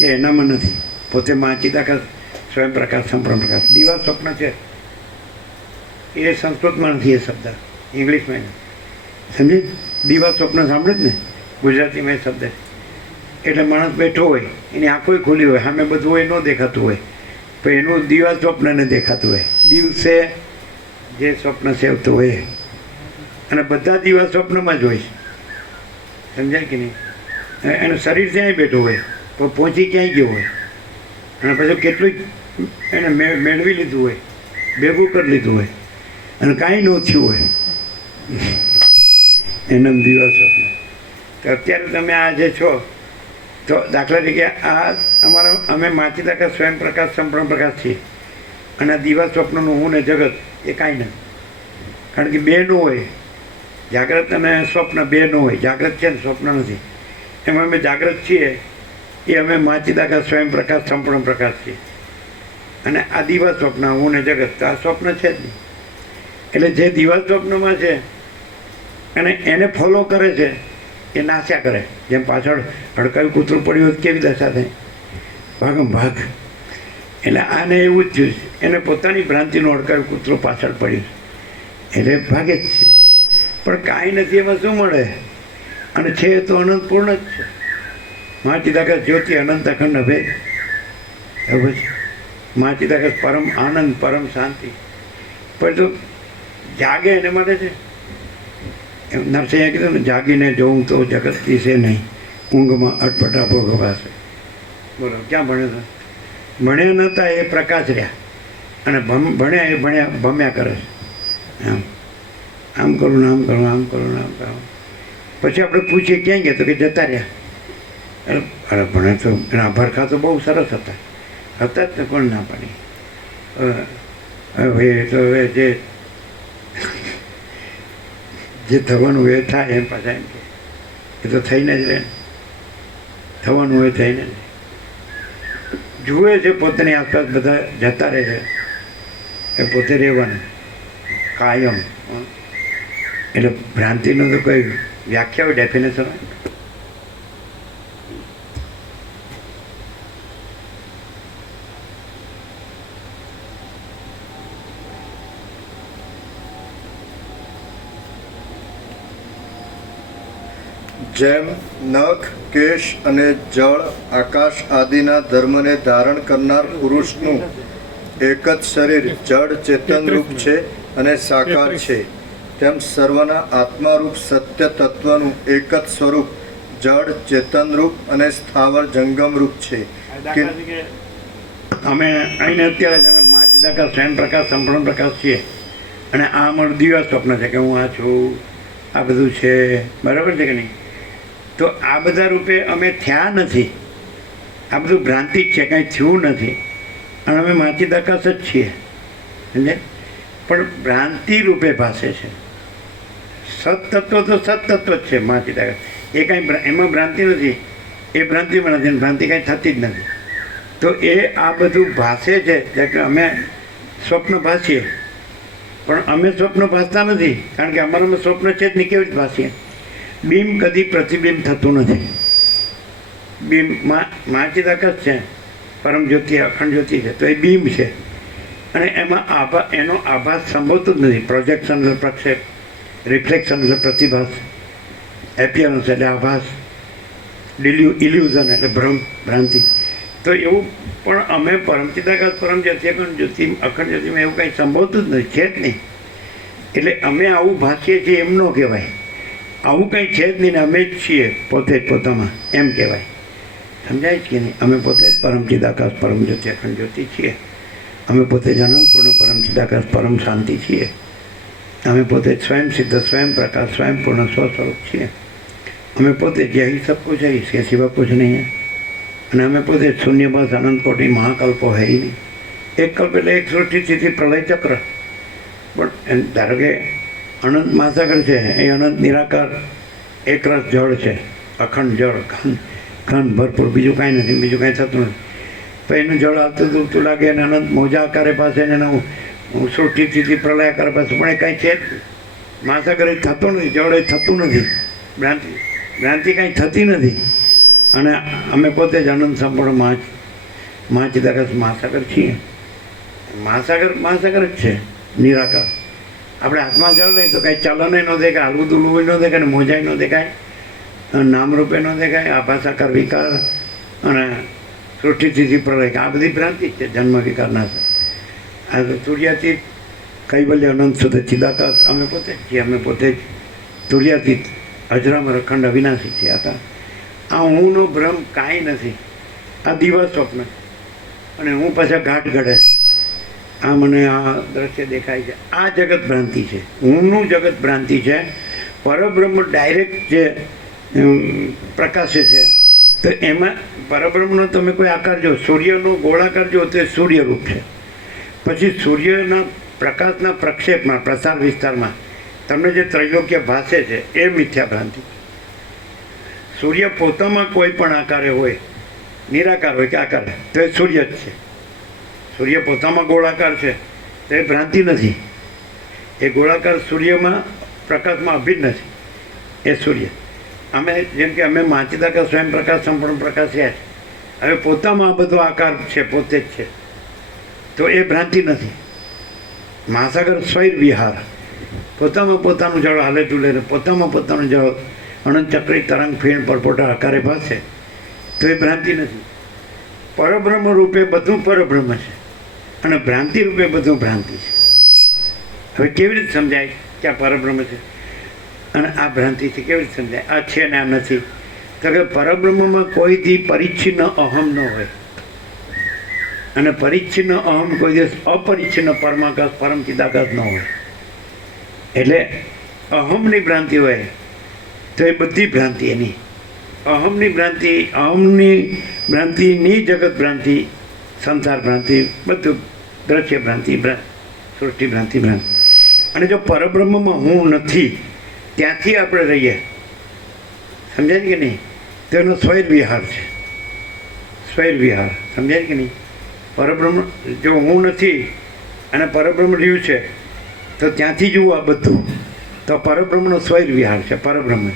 એ એનામાં નથી. પોતે માચિદાકાશ સ્વયં પ્રકાશ, સંપૂર્ણ પ્રકાશ, દીવા સ્વપ્ન છે. એ સંસ્કૃતમાં નથી એ શબ્દ, ઇંગ્લિશમાં સમજી. દીવા સ્વપ્ન સાંભળે જ ને, ગુજરાતીમાં એ શબ્દ છે. એટલે માણસ બેઠો હોય, એની આંખો ખુલ્લી હોય, સામે બધું હોય, ન દેખાતું હોય, તો એનું દીવા સ્વપ્નને દેખાતું હોય. દિવસે જે સ્વપ્ન સેવતું હોય, અને બધા દીવા સ્વપ્નમાં જ હોય, સમજાય કે નહીં? એનું શરીર ત્યાંય બેઠું હોય, તો પહોંચી ક્યાંય ગયો હોય, અને પછી કેટલું એને મેળવી લીધું હોય, ભેગું કરી લીધું હોય, અને કાંઈ ન થયું હોય, એનું દીવા સ્વપ્ન. તો અત્યારે તમે આ જે છો, તો દાખલા તરીકે આ અમે માચિદાકાશ સ્વયં પ્રકાશ, સંપૂર્ણ પ્રકાશ છીએ, અને આ દીવા સ્વપ્નનું હું ને જગત એ કાંઈ નથી. કારણ કે બે ન હોય, જાગ્રત અને સ્વપ્ન બે ન હોય. જાગ્રત છે ને સ્વપ્ન નથી. એમાં અમે જાગ્રત છીએ, એ અમે માચિદાકાશ સ્વયં પ્રકાશ, સંપૂર્ણ પ્રકાશ છીએ. અને આ દીવા સ્વપ્ન હું ને જગત, આ સ્વપ્ન છે જ નહીં. એટલે જે દીવા સ્વપ્નમાં છે અને એને ફોલો કરે છે એ નાસ્યા કરે. જેમ પાછળ હડકાયું કૂતરું પડ્યું હોય કેવી દશા થાય? ભાગમ ભાગ. એટલે આને એવું જ થયું છે, એને પોતાની ભ્રાંતિનું હડકાયું કૂતરું પાછળ પડ્યું એટલે ભાગે જ છે. પણ કાંઈ નથી, એમાં શું મળે? અને છે તો અનંત પૂર્ણ જ છે. માચિદાકાશ જ્યોતિ અનંત અખંડ અભેદ. એવું છે માચિદાકાશ પરમ આનંદ, પરમ શાંતિ. પણ તો જાગે એને માટે છે. નરસિંહે કીધું ને, જાગીને જોઉં તો જગત દિશે નહીં, ઊંઘમાં અટપટા ભોગવાશે. બોલો ક્યાં ભણ્યો હતો? ભણ્યા નહોતા એ પ્રકાશ રહ્યા, અને ભણ્યા એ ભમ્યા કરે છે. આમ કરું ને આમ કરું, આમ કરું ને આમ કરું. પછી આપણે પૂછીએ ક્યાં ગયા, તો કે જતા રહ્યા. અરે ભણે તો એના ભરખા તો બહુ સરસ હતા જ ને, કોણ ના પાડી? હવે તો હવે જે થવાનું એ થાય, એમ પાછા એમ કે એ તો થઈને જ રહે. થવાનું હોય થઈને જ જુએ છે, પોતાની આસપાસ બધા જતા રહે છે, એ પોતે રહેવાનું કાયમ. એટલે ભ્રાંતિનું તો કોઈ વ્યાખ્યા હોય, ડેફિનેશન હોય? જેમ નખ, કેશ અને જળ, આકાશ આદિના ધર્મને ધારણ કરનાર પુરુષનું એક જ શરીર જડ ચેતનરૂપ છે અને સાકાર છે, તેમ સર્વના આત્મારૂપ સત્ય તત્વનું એક જ સ્વરૂપ જડ ચેતનરૂપ અને સ્થાવર જંગમરૂપ છે. અમે અહીં અત્યારે જ અમે માચિદાકાશ સ્વયં પ્રકાશ, સંપૂર્ણ પ્રકાશ છીએ, અને આ અમારું દિવ્ય સ્વપ્ન છે કે હું આ છું, આ બધું છે. બરાબર છે કે નહીં? તો આ બધા રૂપે અમે થયા નથી. આ બધું ભ્રાંતિ જ છે, કાંઈ થયું નથી. અને અમે માચિદાકાશ જ છીએ, સમજે? પણ ભ્રાંતિ રૂપે ભાષે છે. સત્તત્વ તો સત્તત્વ જ છે માચિદાકાશ. એ કાંઈ એમાં ભ્રાંતિ નથી, એ ભ્રાંતિમાં નથી, ભ્રાંતિ કાંઈ થતી જ નથી. તો એ આ બધું ભાષે છે, કે અમે સ્વપ્ન ભાષીએ પણ અમે સ્વપ્ન ભાસતા નથી, કારણ કે અમારામાં સ્વપ્ન છે જ નહીં, કેવી રીતે ભાસીએ? બીમ કદી પ્રતિબિંબ થતું નથી. બીમ મહાચિદાકાશ છે, પરમ જ્યોતિ અખંડ જ્યોતિ છે, તો એ બીમ છે અને એમાં એનો આભાસ સંભવતું જ નથી. પ્રોજેક્શન એટલે પ્રક્ષેપ, રિફ્લેક્શન એટલે પ્રતિભાસ, એપિયરન્સ એટલે આભાસ, ઇલ્યુઝન એટલે ભ્રાંતિ. તો એવું પણ અમે પરમચિદાકાશ પરમ જ્યોતિ અખંડ જ્યોતિમાં એવું કંઈ સંભવતું જ નથી, છે જ નહીં. એટલે અમે આવું ભાસીએ છીએ એમ ન કહેવાય. આવું કંઈ છે જ નહીં ને અમે જ છીએ પોતે જ પોતામાં, એમ કહેવાય. સમજાય છે કે નહીં? અમે પોતે જ પરમચિદાકાશ પરમ જ્યોતિ અખંડ જ્યોતિ છીએ. અમે પોતે જ અનંતપૂર્ણ પરમચિદાકાશ પરમ શાંતિ છીએ. અમે પોતે જ સ્વયં સિદ્ધ, સ્વયં પ્રકાશ, સ્વયં પૂર્ણ સ્વસ્વરૂપ છીએ. અમે પોતે જ યહી સબ કુછ है, इसके सिवा कुछ नहीं है. અને અમે પોતે શૂન્ય બસ અનંત કોટી મહાકલ્પો હે નહીં. એક કલ્પ એટલે એક સૃષ્ટિ સ્થિતિ પ્રલય ચક્ર. પણ ધારો કે અનંત મહાસાગર છે, એ અનંત નિરાકાર એકરસ જળ છે, અખંડ જળ, ઘન ભરપૂર, બીજું કાંઈ નથી, બીજું કાંઈ થતું નથી. પણ એનું જળ આવતું દૂરતું લાગે અને અનંત મોજા આકારે પાસે ને એનું સૃષ્ટિ સ્થિતિ પ્રલય આકાર પાસે, પણ એ કાંઈ છે જ. મહાસાગર એ થતું નથી, જળ એ થતું નથી, ભ્રાંતિ કાંઈ થતી નથી. અને અમે પોતે જ અનંત સંપૂર્ણ મહાચિદાકાશ મહાસાગર છીએ. મહાસાગર જ છે, નિરાકાર. આપણે હાથમાં જળ લઈએ તો કાંઈ ચલને ન દેખાય, હાલવું દુલવું ન દેખાય, અને મોજાય ન દેખાય, નામરૂપે ન દેખાય, આભાસાકાર વિકાર અને સૃષ્ટિ સ્થિતિ પ્રલય, આ બધી ભ્રાંતિ છે જન્મ વિકારના. આ તુર્યાતીત કૈવલ્ય અનંત શુદ્ધ ચિદાકાશ અમે પોતે જ છીએ. અમે પોતે જ તુર્યાતીત અજરામર અખંડ અવિનાશી છીએ. આ હુંનો ભ્રમ કાંઈ નથી. આ દિવસ સ્વપ્ન અને હું પાછા ઘાટ ઘડે છે. આ મને આ દ્રશ્ય દેખાય છે, આ જગત ભ્રાંતિ છે, હુંનું જગત ભ્રાંતિ છે. પરબ્રહ્મ ડાયરેક્ટ જે પ્રકાશે છે, તો એમાં પરબ્રહ્મનો તમે કોઈ આકાર જો, સૂર્યનો ગોળાકાર જો તો એ સૂર્યરૂપ છે. પછી સૂર્યના પ્રકાશના પ્રક્ષેપમાં, પ્રસાર વિસ્તારમાં તમને જે ત્રૈલોક્ય ભાસે છે એ મિથ્યા ભ્રાંતિ. સૂર્ય પોતામાં કોઈ પણ આકારે હોય, નિરાકાર હોય કે આકાર, તો એ સૂર્ય જ છે. સૂર્ય પોતામાં ગોળાકાર છે તો એ ભ્રાંતિ નથી. એ ગોળાકાર સૂર્યમાં પ્રકાશમાં અભિન્ન છે, એ સૂર્ય. અમે જેમ કે અમે મહાચિદાકાશ સ્વયં પ્રકાશ સંપૂર્ણ પ્રકાશ છે, હવે પોતામાં આ બધો આકાર છે, પોતે જ છે, તો એ ભ્રાંતિ નથી. મહાસાગર સ્વૈર વિહાર, પોતામાં પોતાનું જળ હાલે તુલે, પોતામાં પોતાનું જળ અનંત ચક્રી તરંગ ફીણ પરપોટા આકારે ભાસે, તો એ ભ્રાંતિ નથી. પરબ્રહ્મ રૂપે બધું પરબ્રહ્મ છે અને ભ્રાંતિ રૂપે બધું ભ્રાંતિ છે. હવે કેવી રીતે સમજાય કે આ પરબ્રહ્મ છે અને આ ભ્રાંતિ છે? કેવી રીતે સમજાય? આ છે ને આ નથી? તો કે પરબ્રહ્મમાં કોઈથી પરિચ્છિન્ન અહમ ન હોય, અને પરિચ્છિન્ન અહમ કોઈ દિવસ અપરિચ્છિન્ન પરમાકાશ પરમ ચિદાકાશ ન હોય. એટલે અહમની ભ્રાંતિ હોય તો એ બધી ભ્રાંતિ એની. અહમની ભ્રાંતિની જગત ભ્રાંતિ, સંસાર ભ્રાંતિ, બધું દ્રશ્ય ભ્રાંતિ, સૃષ્ટિ ભ્રાંતિ. અને જો પરબ્રહ્મમાં હું નથી, ત્યાંથી આપણે રહીએ, સમજાય કે નહીં? તો એનો સ્વૈર વિહાર છે, સ્વૈર વિહાર. સમજાય કે નહીં? પરબ્રહ્મ જો હું નથી અને પરબ્રહ્મ રહ્યું છે, તો ત્યાંથી જુઓ આ બધું, તો પરબ્રહ્મનો સ્વૈર વિહાર છે, પરબ્રહ્મ છે.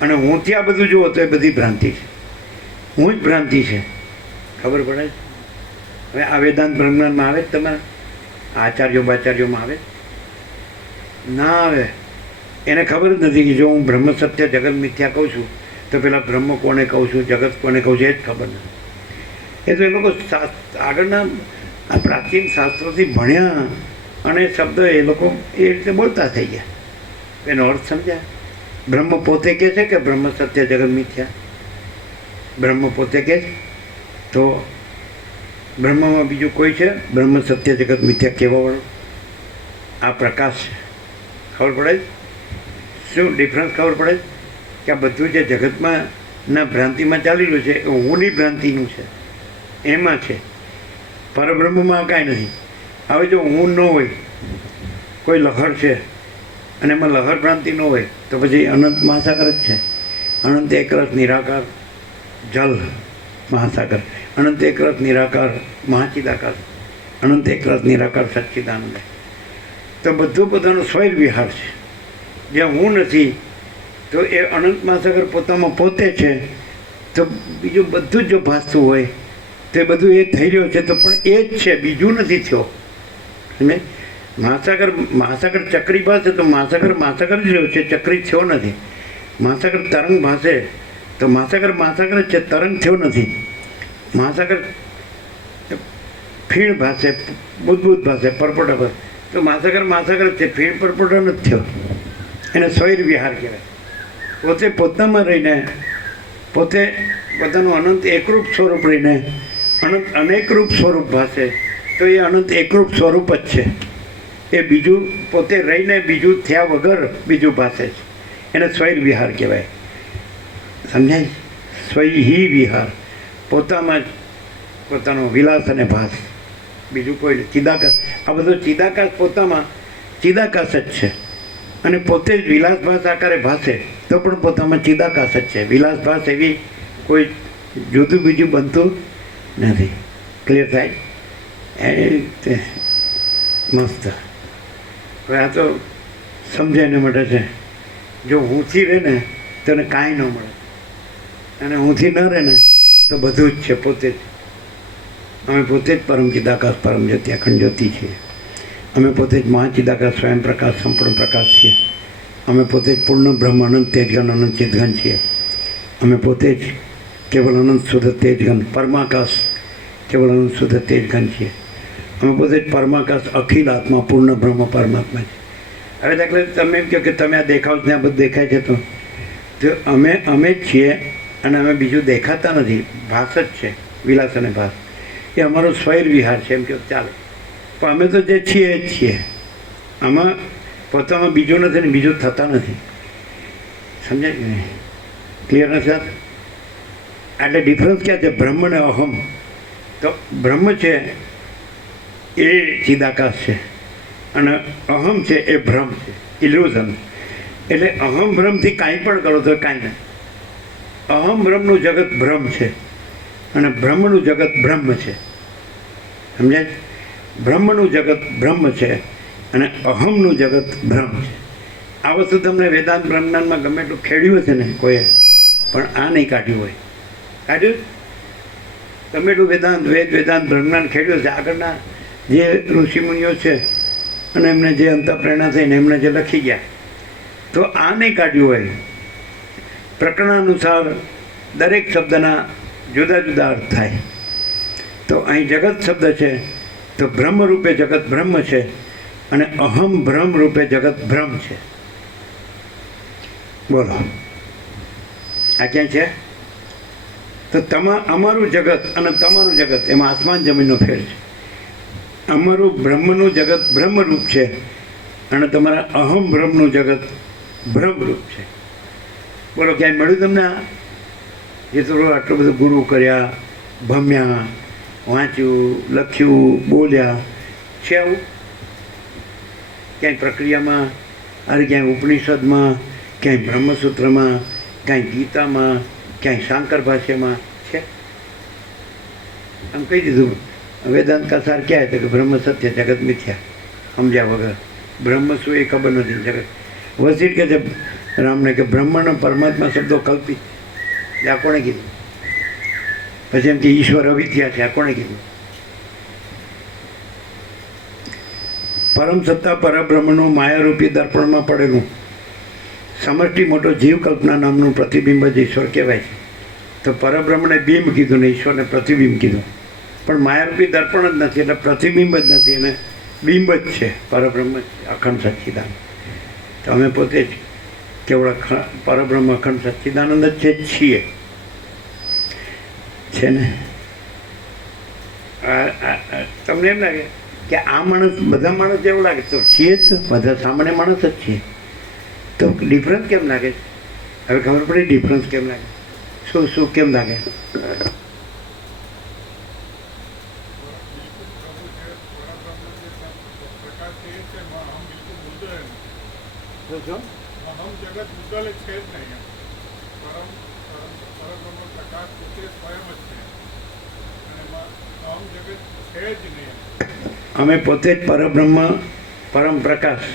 અને હુંથી આ બધું જુઓ તો એ બધી ભ્રાંતિ છે, હું જ ભ્રાંતિ છે. ખબર પડે છે? હવે આ વેદાંત બ્રહ્માંડમાં આવે જ તમારા આચાર્યોમાં આવે ના આવે? એને ખબર જ નથી કે જો હું બ્રહ્મ સત્ય જગત મિથ્યા કહું છું તો પેલા બ્રહ્મ કોને કહું છું, જગત કોને કહું છું, એ જ ખબર નથી. એ તો એ લોકો આગળના આ પ્રાચીન શાસ્ત્રોથી ભણ્યા અને શબ્દ એ લોકો એ રીતે બોલતા થઈ ગયા. એનો અર્થ સમજ્યા? બ્રહ્મ પોતે કહે છે કે બ્રહ્મ સત્ય જગત મિથ્યા? બ્રહ્મ પોતે કહે છે. તો બ્રહ્મમાં બીજું કોઈ છે બ્રહ્મ સત્ય જગત મિથ્યા કહેવાવાળું? આ પ્રકાશ છે. ખબર પડે છે શું ડિફરન્સ? ખબર પડે કે આ બધું જે જગતમાં ના ભ્રાંતિમાં ચાલી રહ્યું છે એ હુંની ભ્રાંતિનું છે, એમાં છે. પરબ્રહ્મમાં કાંઈ નથી. હવે જો હું ન હોય, કોઈ લહર છે અને એમાં લહર ભ્રાંતિ ન હોય, તો પછી અનંત મહાસાગર જ છે. અનંત એકરસ નિરાકાર જલ મહાસાગર, અનંત એકરસ નિરાકાર મહાચિદાકાશ, અનંત એકરસ નિરાકાર સચ્ચિદાનંદ. તો બધું પોતાનો સ્વૈર વિહાર છે. જ્યાં હું નથી તો એ અનંત મહાસાગર પોતામાં પોતે છે. તો બીજું બધું જ જો ભાસતું હોય તો એ બધું એ થઈ રહ્યો છે, તો પણ એ જ છે, બીજું નથી થયો. અને મહાસાગર ચક્રી ભાસે તો મહાસાગર જ રહ્યો છે, ચક્રી થયો નથી. મહાસાગર તરંગ ભાસે તો મહાસાગર જ છે, તરંગ થયો નથી. મહાસાગર ફીણ ભાસે, બુદ્ધ ભાસે, પરપોટા ભાસે તો મહાસાગર જ છે, ફીણ પરપોટા નથી થયો. એને સ્વૈર વિહાર કહેવાય. પોતે પોતામાં રહીને, પોતે પોતાનું અનંત એકરૂપ સ્વરૂપ રહીને અનંત અનેકરૂપ સ્વરૂપ ભાસે તો એ અનંત એકરૂપ સ્વરૂપ જ છે. એ બીજું પોતે રહીને બીજું થયા વગર બીજું ભાસે છે. એને સ્વૈર વિહાર કહેવાય. સમજાય? સ્વૈહી વિહાર, પોતામાં જ પોતાનો વિલાસ અને ભાસ, બીજું કોઈ ચિદાકાશ. આ બધો ચિદાકાશ પોતામાં ચિદાકાશ જ છે. અને પોતે જ વિલાસભાસ આકારે ભાસે તો પણ પોતામાં ચિદાકાશ જ છે. વિલાસભાસ એવી કોઈ જુદું બીજું બનતું નથી. ક્લિયર થાય? એ રીતે મસ્ત. હવે આ તો સમજે એના માટે છે. જો હુંથી રહે ને તો એને કાંઈ ન મળે, અને હુંથી ન રહે ને તો બધું જ છે, પોતે જ. અમે પોતે જ પરમ ચિદાકાશ, પરમ જ્યોતિ, અખંડ જ્યોતિ છીએ. અમે પોતે જ મહાચિદાકાશ, સ્વયં પ્રકાશ, સંપૂર્ણ પ્રકાશ છીએ. અમે પોતે જ પૂર્ણ બ્રહ્મ, અનંત તેજઘન, અનંત ચિદઘન છીએ. અમે પોતે જ કેવલ અનંત શુદ્ધ તેજઘન, પરમાકાશ, કેવલ અનંત શુદ્ધ તેજઘન છીએ. અમે પોતે જ પરમાકાશ, અખિલ આત્મા, પૂર્ણ બ્રહ્મ, પરમાત્મા છીએ. હવે દાખલા તમે એમ કહો કે તમે આ દેખાવ ને આ બધું દેખાય છે, તો અમે જ છીએ અને અમે બીજું દેખાતા નથી. ભાસ જ છે, વિલાસ અને ભાસ. એ અમારો સ્વૈર વિહાર છે, એમ કહો ચાલે. પણ અમે તો જે છીએ એ જ છીએ. આમાં પોતામાં બીજું નથી ને બીજું થતા નથી. સમજાય કે નહીં? ક્લિયર નથી? એટલે ડિફરન્સ ક્યાં છે? બ્રહ્મ ને અહમ. તો બ્રહ્મ છે એ ચિદાકાશ છે, અને અહમ છે એ ભ્રમ છે, ઇલ્યુઝન. એટલે અહમ ભ્રમથી કાંઈ પણ કરો તો કાંઈ નહીં. અહમ બ્રહ્મનું જગત ભ્રમ છે અને બ્રહ્મનું જગત બ્રહ્મ છે. સમજાય? બ્રહ્મનું જગત બ્રહ્મ છે અને અહમનું જગત ભ્રમ છે. આ વસ્તુ તમને વેદાંત બ્રહ્માંડમાં ગમે એટલું ખેડ્યું છે ને કોઈએ, પણ આ નહીં કાઢ્યું હોય. કાઢ્યું? ગમે એટલું વેદાંત બ્રહ્માંડ ખેડ્યું છે. આગળના જે ઋષિમુનિઓ છે અને એમને જે અંતઃપ્રેરણા થઈને એમને જે લખી ગયા, તો આ નહીં કાઢ્યું હોય. પ્રકરણાનુસાર દરેક શબ્દના જુદા જુદા અર્થ થાય. તો અહીં જગત શબ્દ છે તો બ્રહ્મ રૂપે જગત બ્રહ્મ છે અને અહમ ભ્રમ રૂપે જગત ભ્રમ છે. બોલો, આ ક્યાં છે? તો અમારું જગત અને તમારું જગત એમાં આસમાન જમીનનો ફેર છે. અમારું બ્રહ્મનું જગત બ્રહ્મરૂપ છે અને તમારા અહમ બ્રહ્મનું જગત બ્રહ્મરૂપ છે. બોલો, ક્યાંય મળ્યું તમને આ? જે થોડું આટલું બધું ગુરુ કર્યા, ભમ્યા, વાંચ્યું, લખ્યું, બોલ્યા છે આવું? ક્યાંય પ્રક્રિયામાં, અરે ક્યાંય ઉપનિષદમાં, ક્યાંય બ્રહ્મસૂત્રમાં, ક્યાંય ગીતામાં, ક્યાંય શાંકર ભાષ્યમાં છે? આમ કહી દીધું વેદાંત કા સાર ક્યાં છે કે બ્રહ્મ સત્ય, જગત મિથ્યા. સમજ્યા વગર બ્રહ્મ શું એ ખબર નથી. જગત વસીટ કે છે રામને કે બ્રહ્મણ પરમાત્મા શબ્દો કલ્પિત. આ કોણે કીધું? પછી એમ કે ઈશ્વર અવિદ્યા છે. આ કોણે કીધું? પરમ સત્તા પરબ્રહ્મનું માયારૂપી દર્પણમાં પડેલું સમષ્ટિ મોટો જીવ કલ્પના નામનું પ્રતિબિંબ જ ઈશ્વર કહેવાય છે. તો પરબ્રહ્મને બિંબ કીધું ને ઈશ્વરને પ્રતિબિંબ કીધું. પણ માયારૂપી દર્પણ જ નથી, એટલે પ્રતિબિંબ જ નથી, અને બિંબ જ છે. પરબ્રહ્મ જ અખંડ સચ્ચિદાનંદ. તો અમે પોતે જ કેવળ પરબ્રહ્મ અખંડ સચ્ચિદાનંદ જ છીએ છે ને. તમને એમ લાગે કે આ માણસ, બધા માણસ એવું લાગે તો છીએ જ, તો બધા સામાન્ય માણસ જ છીએ. તો ડિફરન્સ કેમ લાગે? હવે ખબર પડી ડિફરન્સ કેમ લાગે? શું કેમ લાગે? અહમ જગત ભૂગોળ છે જ નહીં. પરબ્રહ્મ પ્રકાશ પોતે સ્વયં જ છે અને અહમ જગત છે જ નહીં. અમે પોતે જ પરબ્રહ્મ, પરમ પ્રકાશ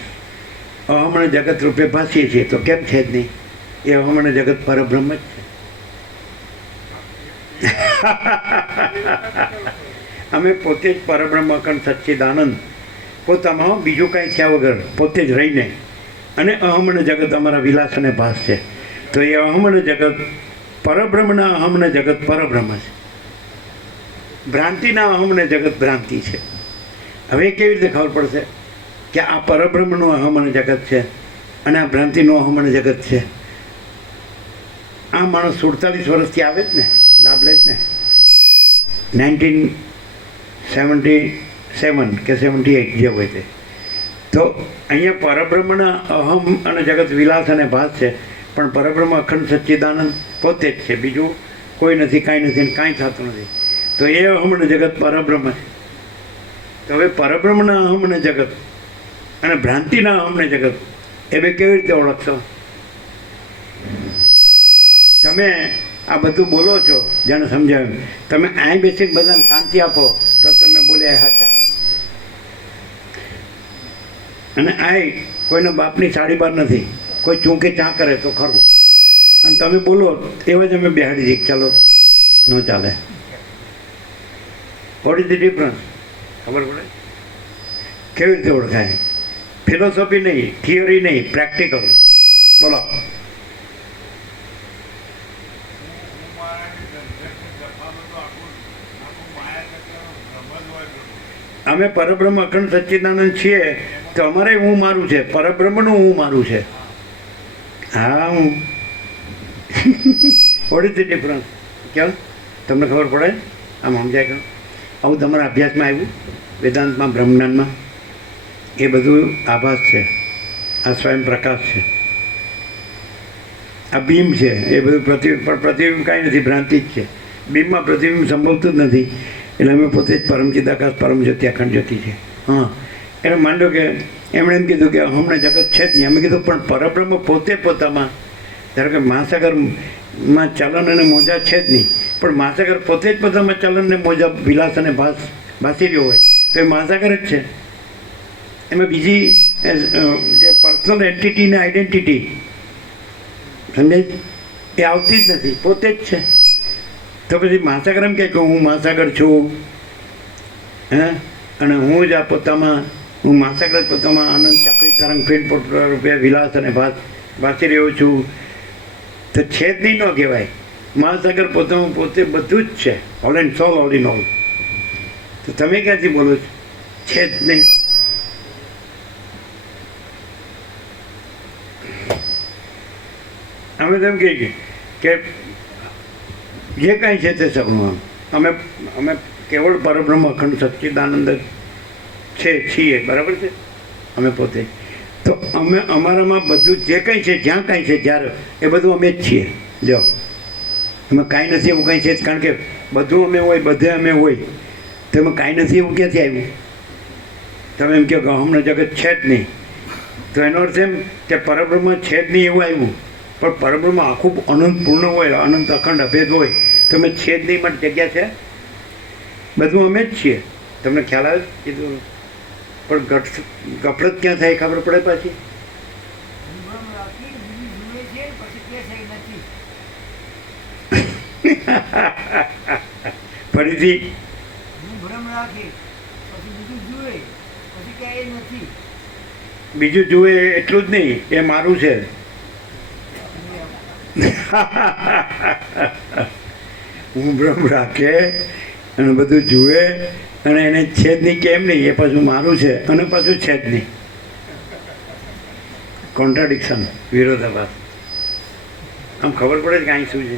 અહમ અને જગત રૂપે ભાસીએ છીએ, તો કેમ છે જ નહીં? એ અહમ અને જગત પરબ્રહ્મ જ છે. અમે પોતે જ પરબ્રહ્મ અખંડ સચ્ચિદાનંદ, પોતામાં બીજું કાંઈ થયા વગર પોતે જ રહીને, અને અહમ અને જગત અમારા વિલાસ અને ભાસ છે. તો એ અહમ અને જગત પરબ્રહ્મના અહમ અને જગત પરબ્રહ્મ છે. ભ્રાંતિના અહમ અને જગત ભ્રાંતિ છે. હવે કેવી રીતે ખબર પડશે કે આ પરબ્રહ્મનું અહમ અને જગત છે અને આ ભ્રાંતિનું અહમ અને જગત છે? આ માણસ 47 વર્ષથી આવે જ ને, લાભ લે જ ને. 1977 કે 78 જે હોય તે. તો અહીંયા પરબ્રહ્મના અહમ અને જગત વિલાસ અને ભાસ છે, પણ પરબ્રહ્મ અખંડ સચ્ચિદાનંદ પોતે જ છે, બીજું કોઈ નથી, કાંઈ નથી ને કાંઈ થતું નથી. તો એ અહમ અને જગત પરબ્રહ્મ છે. તો હવે પરબ્રહ્મના અહમ અને જગત અને ભ્રાંતિના અહમ અને જગત એ બે કેવી રીતે ઓળખશો? તમે આ બધું બોલો છો, જેને સમજાવ્યું, તમે અહીં બેસીને બધાને શાંતિ આપો તો તમે બોલ્યા સાચા. અને આ કોઈના બાપની સાડી બાર નથી, કોઈ ચૂંકે ચા કરે તો ખરું, અને તમે બોલો એવા જ અમે બેહાડી દઈએ, ચાલો ન ચાલે. What is the difference? ખબર પડે? કેવી રીતે ઓળખાય? ફિલોસોફી નહીં, થિયરી નહીં, પ્રેક્ટિકલ. બોલો. અમે પરબ્રહ્મ અખંડ સચ્ચિદાનંદ છીએ, તો અમારે હું મારું છે, પરબ્રહ્મનું હું મારું છે. હા, હું વોટ ઇઝ ધ ડિફરન્સ? કેમ તમને ખબર પડે? આમ સમજાય કે આવું તમારા અભ્યાસમાં આવ્યું, વેદાંતમાં, બ્રહ્મજ્ઞાનમાં? એ બધું આભાસ છે, આ સ્વયં પ્રકાશ છે, આ બીમ છે. એ બધું પ્રતિબિંબ કાંઈ નથી, ભ્રાંતિ જ છે. બીમમાં પ્રતિબિંબ સંભવતું જ નથી. એટલે અમે પોતે જ પરમ ચિદાકાશ, પરમ જ્યોતિ, અખંડ જ્યોતિ છે. હા, એટલે માંડો કે એમણે એમ કીધું કે અહમને જગત છે જ નહીં. અમે કીધું પણ પરબ્રહ્મ પોતે પોતામાં, ધારો કે મહાસાગરમાં ચલન અને મોજા છે જ નહીં, પણ મહાસાગર પોતે જ પોતામાં ચલન ને મોજા, વિલાસ અને ભાસી રહ્યો હોય તો એ મહાસાગર જ છે. એમાં બીજી જે પર્સનલ એન્ટિટી ને આઈડેન્ટિટી સમજાય એ આવતી જ નથી, પોતે જ છે. તો પછી મહાસાગર એમ કહે કે હું મહાસાગર છું, હે, અને હું જ આ પોતામાં, હું મહાસાગર જ પોતામાં આનંદ ચક્રી તરંગ ફીણ રૂપે વિલાસ અને ભાસી રહ્યો છું, તો છે જ નહીં, ન કહેવાય. મહાસાગર પોતામાં પોતે બધું જ છે, all and soul, all in all. તો તમે ક્યાંથી બોલો છો છે જ નહીં? અમે તેમ કહીએ કે જે કાંઈ છે તે સગુણ. અમે કેવળ પરબ્રહ્મ અખંડ સચ્ચિદાનંદ છીએ, બરાબર છે? અમે પોતે તો અમે અમારામાં બધું જે કંઈ છે, જ્યાં કાંઈ છે, જ્યારે એ બધું અમે જ છીએ. જો એમાં કાંઈ નથી એવું કાંઈ છે જ, કારણ કે બધું અમે હોય, બધે અમે હોય, તો એમાં કાંઈ નથી એવું ક્યાંથી આવ્યું? તમે એમ કહો કે અહમને જગત છે જ નહીં, તો એનો અર્થ એમ કે પરબ્રહ્મ છે જ નહીં એવું આવ્યું. પણ પરબ્રહ્મ આખું અનંત પૂર્ણ હોય, અનંત અખંડ અભેદ હોય, તો અમે છે જ નહીં માટે જગ્યા છે? બધું અમે જ છીએ. તમને ખ્યાલ આવે કીધું? પણ ગફલત ક્યાં થાય ખબર પડે પાછી? ફરીથી બીજું જુએ એટલું જ નહીં, એ મારું છે. હું ભ્રમ રાખે અને બધું જુએ અને એને છે જ નહીં, કેમ નહીં? એ પાછું મારું છે અને પાછું છે જ નહીં. કોન્ટ્રાડિક્શન, વિરોધાભાસ. આમ ખબર પડે છે કે અહીં શું છે.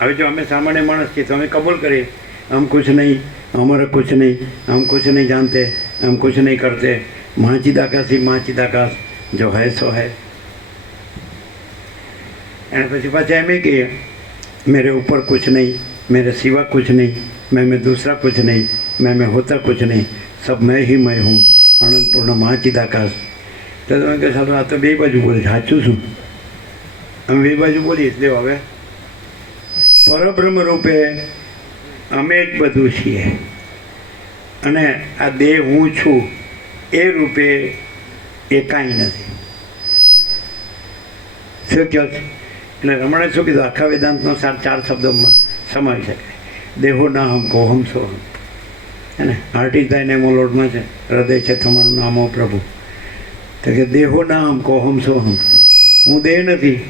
હવે જો અમે સામાન્ય માણસ છીએ તો અમે કબૂલ કરીએ, हम कुछ नहीं, हमारा कुछ नहीं, हम कुछ नहीं जानते, हम कुछ नहीं करते, महाचिदाकाश ही महाचिदाकाश जो है सो है. एंड પછી પાછા એમ કે मेरे ऊपर कुछ नहीं, मेरे सिवा कुछ नहीं, मैं दूसरा कुछ नहीं, मैं होता कुछ नहीं, सब मैं ही मैं हूँ, अनंत पूर्ण महाचिदाकाश. તો તમે કહે સારું, આ તો બે બાજુ બોલે, સાચું શું? અમે બે બાજુ બોલીએ એટલે હવે પરબ્રહ્મ રૂપે અમે જ બધું છીએ, અને આ દેહ હું છું એ રૂપે એ કાંઈ નથી. શું કહો છો? એટલે રમણે શું કીધું? આખા વેદાંતનો સાર 4 શબ્દોમાં સમાવી શકાય. દેહો ના હમ કોહમ સોહમ, હે ને? હાર્ટ ઇઝ થાય નેમ ઓ લોર્ડમાં છે, હૃદય છે તમારું નામ ઓ પ્રભુ. તો કે દેહો ના હમ કોહમ સોહમ, હું દેહ નથી.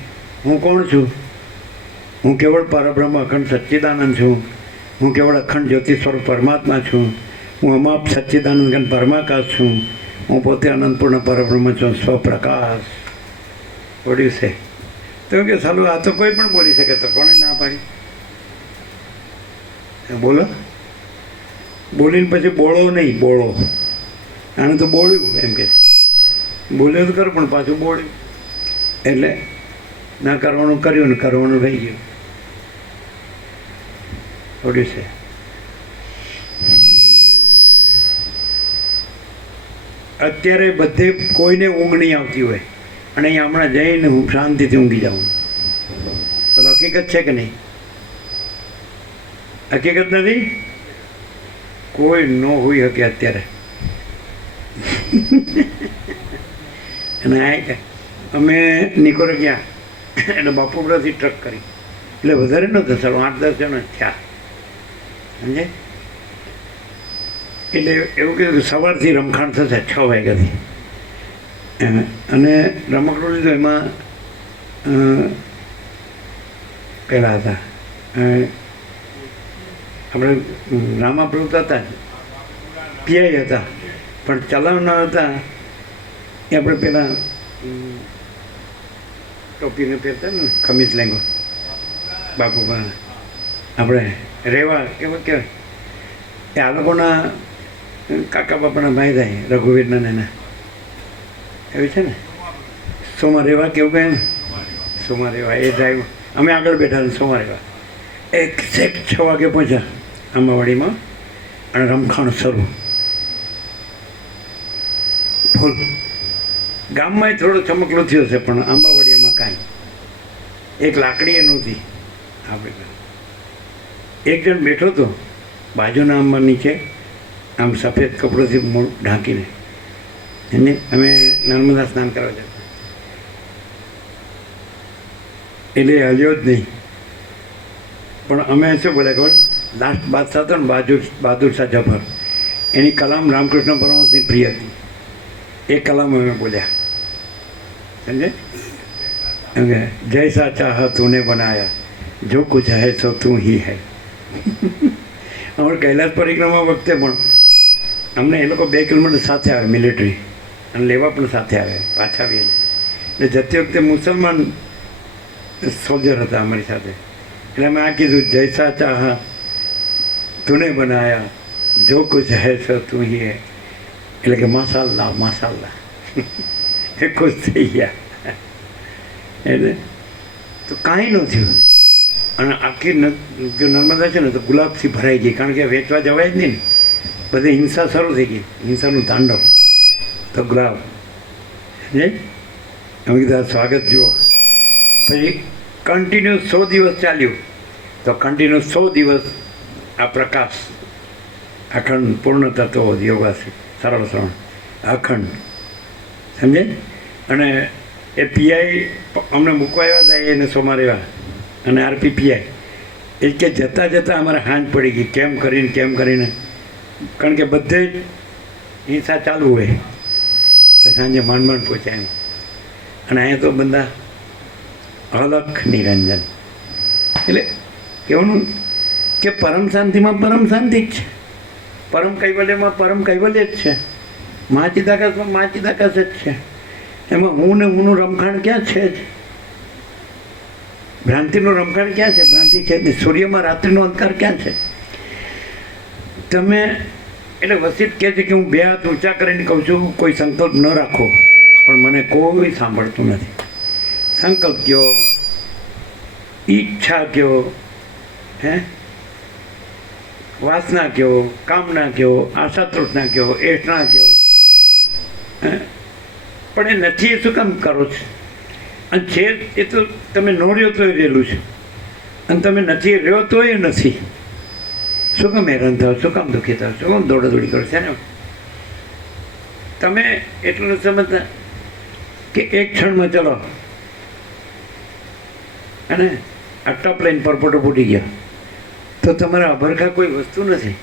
હું કોણ છું? હું કેવળ પરબ્રહ્મ અખંડ સચ્ચિદાનંદ છું. હું કેવળ અખંડ જ્યોતિ સ્વરૂપ પરમાત્મા છું. હું અમાપ સચ્ચિદાનંદ ઘન પરમાકાશ છું. હું પોતે અનંતપૂર્ણ પરબ્રહ્મ છું, સ્વપ્રકાશ. વળ્યું છે તો કે સાલું આ તો કોઈ પણ બોલી શકે, તો કોણે ના પાડી? બોલો, બોલીને પછી બોળો નહીં, બોળો. આને તો બોલ્યું એમ કે બોલ્યો તો ખરું, પણ પાછું બોલ્યું. એટલે ના કરવાનું કર્યું ને કરવાનું રહી ગયું. થોડું છે. અત્યારે બધે કોઈને ઊંઘ નહીં આવતી હોય અને અહીંયા હમણાં જઈને હું શાંતિથી ઊંઘી જાઉં, તો હકીકત છે કે નહીં? હકીકત નથી? કોઈ ન હોઈ શકે અત્યારે. અને આ અમે નીકોરે ગયા એટલે બાપુપુરાથી ટ્રક કરી, એટલે વધારે નહોતા, સારું 8-10 જણા થયા, સમજે? એટલે એવું કીધું કે સવારથી રમખાણ થશે 6 વાગ્યાથી. અને રમકડું લીધું, એમાં પેલા હતા આપણે રામાપ્રભુ હતા, પીઆઈ હતા, પણ ચલાવનાર હતા એ આપણે પેલા ટોપીને પહેરતા ને ખમીસ લેંગો બાપુ, પણ આપણે રેવા કેવું કહેવાય એ આ લોકોના કાકા બાપાના ભાઈ થાય, રઘુવીરના એના એવું છે ને, સોમા રેવા કેવું કહે ને, સોમા રેવા એ ડ્રાઈવર. અમે આગળ બેઠા ને સોમા રેવા એક્ઝેક્ટ 6 વાગે પહોંચ્યા આંબાવાડીમાં, અને રમખાણ શરૂ ફૂલ. ગામમાં થોડો ચમકલો થયો છે, પણ આંબાવાડીમાં કાંઈ એક લાકડી એ નહોતી. આપણે એક જણ બેઠો હતો બાજુના આંબા નીચે, આમ સફેદ કપડોથી મોં ઢાંકીને. એને અમે નર્મદા સ્નાન કરવા જતા, એટલે હલ્યો જ નહીં. પણ અમે શું બોલ્યા ખબર? લાસ્ટ બાદશાહ હતો ને બહાદુર શાહ જફર, એની કલામ રામકૃષ્ણ પરમહંસની પ્રિય હતી. એ કલામ અમે બોલ્યા, સમજે? એમ કે જૈસા ચાહ તુને બનાયા, જો કુછ હૈ સો તું હી હૈ. અમારે કૈલાસ પરિક્રમા વખતે પણ અમને એ લોકો 2 કિલોમીટર સાથે આવે મિલિટરી, અને લેવા પણ સાથે આવે, પાછા આવીએ. એટલે જતી વખતે મુસલમાન સોલ્જર હતા અમારી સાથે, એટલે અમે આ કીધું જૈસા ચાહ તુને બનાયા, જો કુછ હૈ સો તું હી હૈ. એટલે કે માશાલ્લાહ માશાલ્લાહ એ ખુશ થઈ ગયા. એટલે તો કાંઈ ન થયું. અને આખી જો નર્મદા છે ને તો ગુલાબથી ભરાઈ ગઈ, કારણ કે વેચવા જવાય જ નહીં ને, બધી હિંસા શરૂ થઈ ગઈ, હિંસાનું તાંડવ. તો ગુલાબ સમજે, અમે કીધું આ સ્વાગત જુઓ. પછી કન્ટિન્યુ 100 દિવસ ચાલ્યું, તો કન્ટિન્યુ 100 દિવસ આ પ્રકાશ અખંડ પૂર્ણ તત્વો યોગાસી સરળ શ્રવણ અખંડ, સમજે? અને એ પીઆઈ અમને મૂકવા આવ્યા હતા, એને સોમા રેવા અને આરપી પીઆઈ, એ કે જતાં જતાં અમારે હાંજ પડી ગઈ, કેમ કરીને, કારણ કે બધે જ હિંસા ચાલુ હોય, તો સાંજે માંડ પહોંચ્યા એમ. અને અહીંયા તો બધા અલખ નિરંજન. એટલે કહેવાનું કે પરમ શાંતિમાં પરમ શાંતિ જ છે, પરમ કૈવલ્યમાં પરમ કૈવલ્ય જ છે, મહાચિદાકાશમાં મહાચિદાકાશ જ છે. એમાં હું ને હુંનું રમખાણ ક્યાં છે જ? ભ્રાંતિનું રમખાણ ક્યાં છે? ભ્રાંતિ છે જ. સૂર્યમાં રાત્રિનો અંધકાર ક્યાં છે? તમે એટલે વસીત કહે છે કે હું 2 હાથ ઊંચા કરીને કહું છું કોઈ સંકલ્પ ન રાખો, પણ મને કોઈ સાંભળતું નથી. સંકલ્પ કયો, ઈચ્છા કયો, હે વાસના કયો, કામના કયો, આશા તૃષ્ણા કયો, એષ્ણા કયો, પણ એ નથી. એ શું કામ કરો છો? અને છે એ તો તમે ન રહ્યો તો એ રહેલું છે, અને તમે નથી રહ્યો તો એ નથી. શું કામ હેરાન થાવ? શું કામ દુઃખી થાવ? શું કામ દોડાદોડી કરો છે ને? તમે એટલું સમજતા કે એક ક્ષણમાં ચલો અને આ ટપ લાઈન પર પોટો ફૂટી ગયો, તો તમારા અભરખા કોઈ વસ્તુ નથી.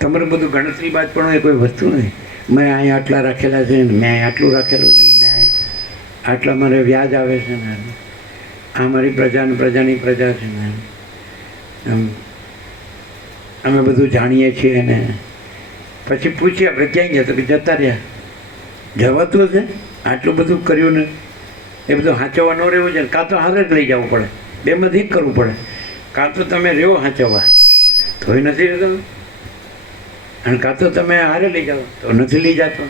તમારું બધું ગણતરી બાદ પણ એ કોઈ વસ્તુ નથી. મેં અહીં આટલા રાખેલા છે ને મેં અહીં આટલું રાખેલું છે ને મેં અહીં આટલા મારે વ્યાજ આવે છે ને આ મારી પ્રજાની પ્રજા છે ને અમે બધું જાણીએ છીએ ને પછી પૂછીએ આપણે ક્યાં ગયા, તો કે જતા રહ્યા. જવાતું હશે? આટલું બધું કર્યું ને એ બધું સાચવવા ન રહેવું છે. કાં તો હારે જ લઈ જવું પડે, બેમાંથી જ કરવું પડે. કાં તો તમે રહ્યો સાચવવા તોય નથી રહેતો, અને કાં તો તમે હારે લઈ જાઓ તો નથી લઈ જતો.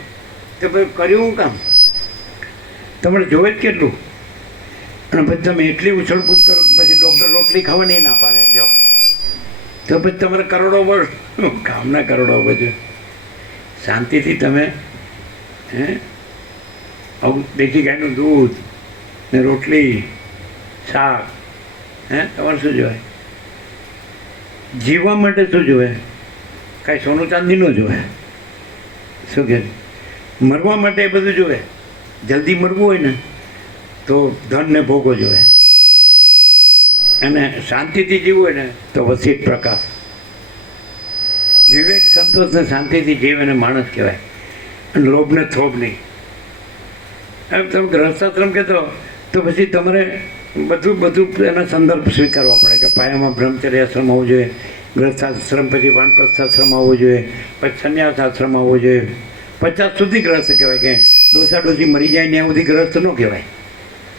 તો ભાઈ કર્યું કામ? તમારે જોવે જ કેટલું? અને પછી તમે એટલી ઉછળકૂદ કરો પછી ડૉક્ટર રોટલી ખાવાની ના પાડે. જો તો પછી તમારે કરોડો વર્ષ કામના કરોડો બધું શાંતિથી તમે આવું દેશી ગાયનું દૂધ ને રોટલી શાક તમારે શું જોવાય? જીવવા માટે શું જોવે? કાંઈ સોનું ચાંદી ન જોવે. શું કહે? મરવા માટે એ બધું જોવે. જલ્દી મરવું હોય ને તો ધન ને ભોગો જોવે, અને શાંતિથી જીવવું હોય ને તો વસીત પ્રકાશ. વિવેક સંતોષને શાંતિથી જીવે ને માણસ કહેવાય, અને લોભને થોભ નહીં. એમ તમે ગ્રહસ્થાશ્રમ કહેતો તો પછી તમારે બધું એના સંદર્ભ સ્વીકારવા પડે કે પાયામાં બ્રહ્મચર્ય આશ્રમ આવવું જોઈએ, ગ્રહસ્થાશ્રમ પછી વાનપ્રસ્થાશ્રમ આવવો જોઈએ, પછી સંન્યાસ આશ્રમ આવવો જોઈએ. 50 સુધી ગ્રસ્ત કહેવાય. કે ડોસા ડોસી મરી જાય ત્યાં સુધી ગ્રસ્ત ન કહેવાય.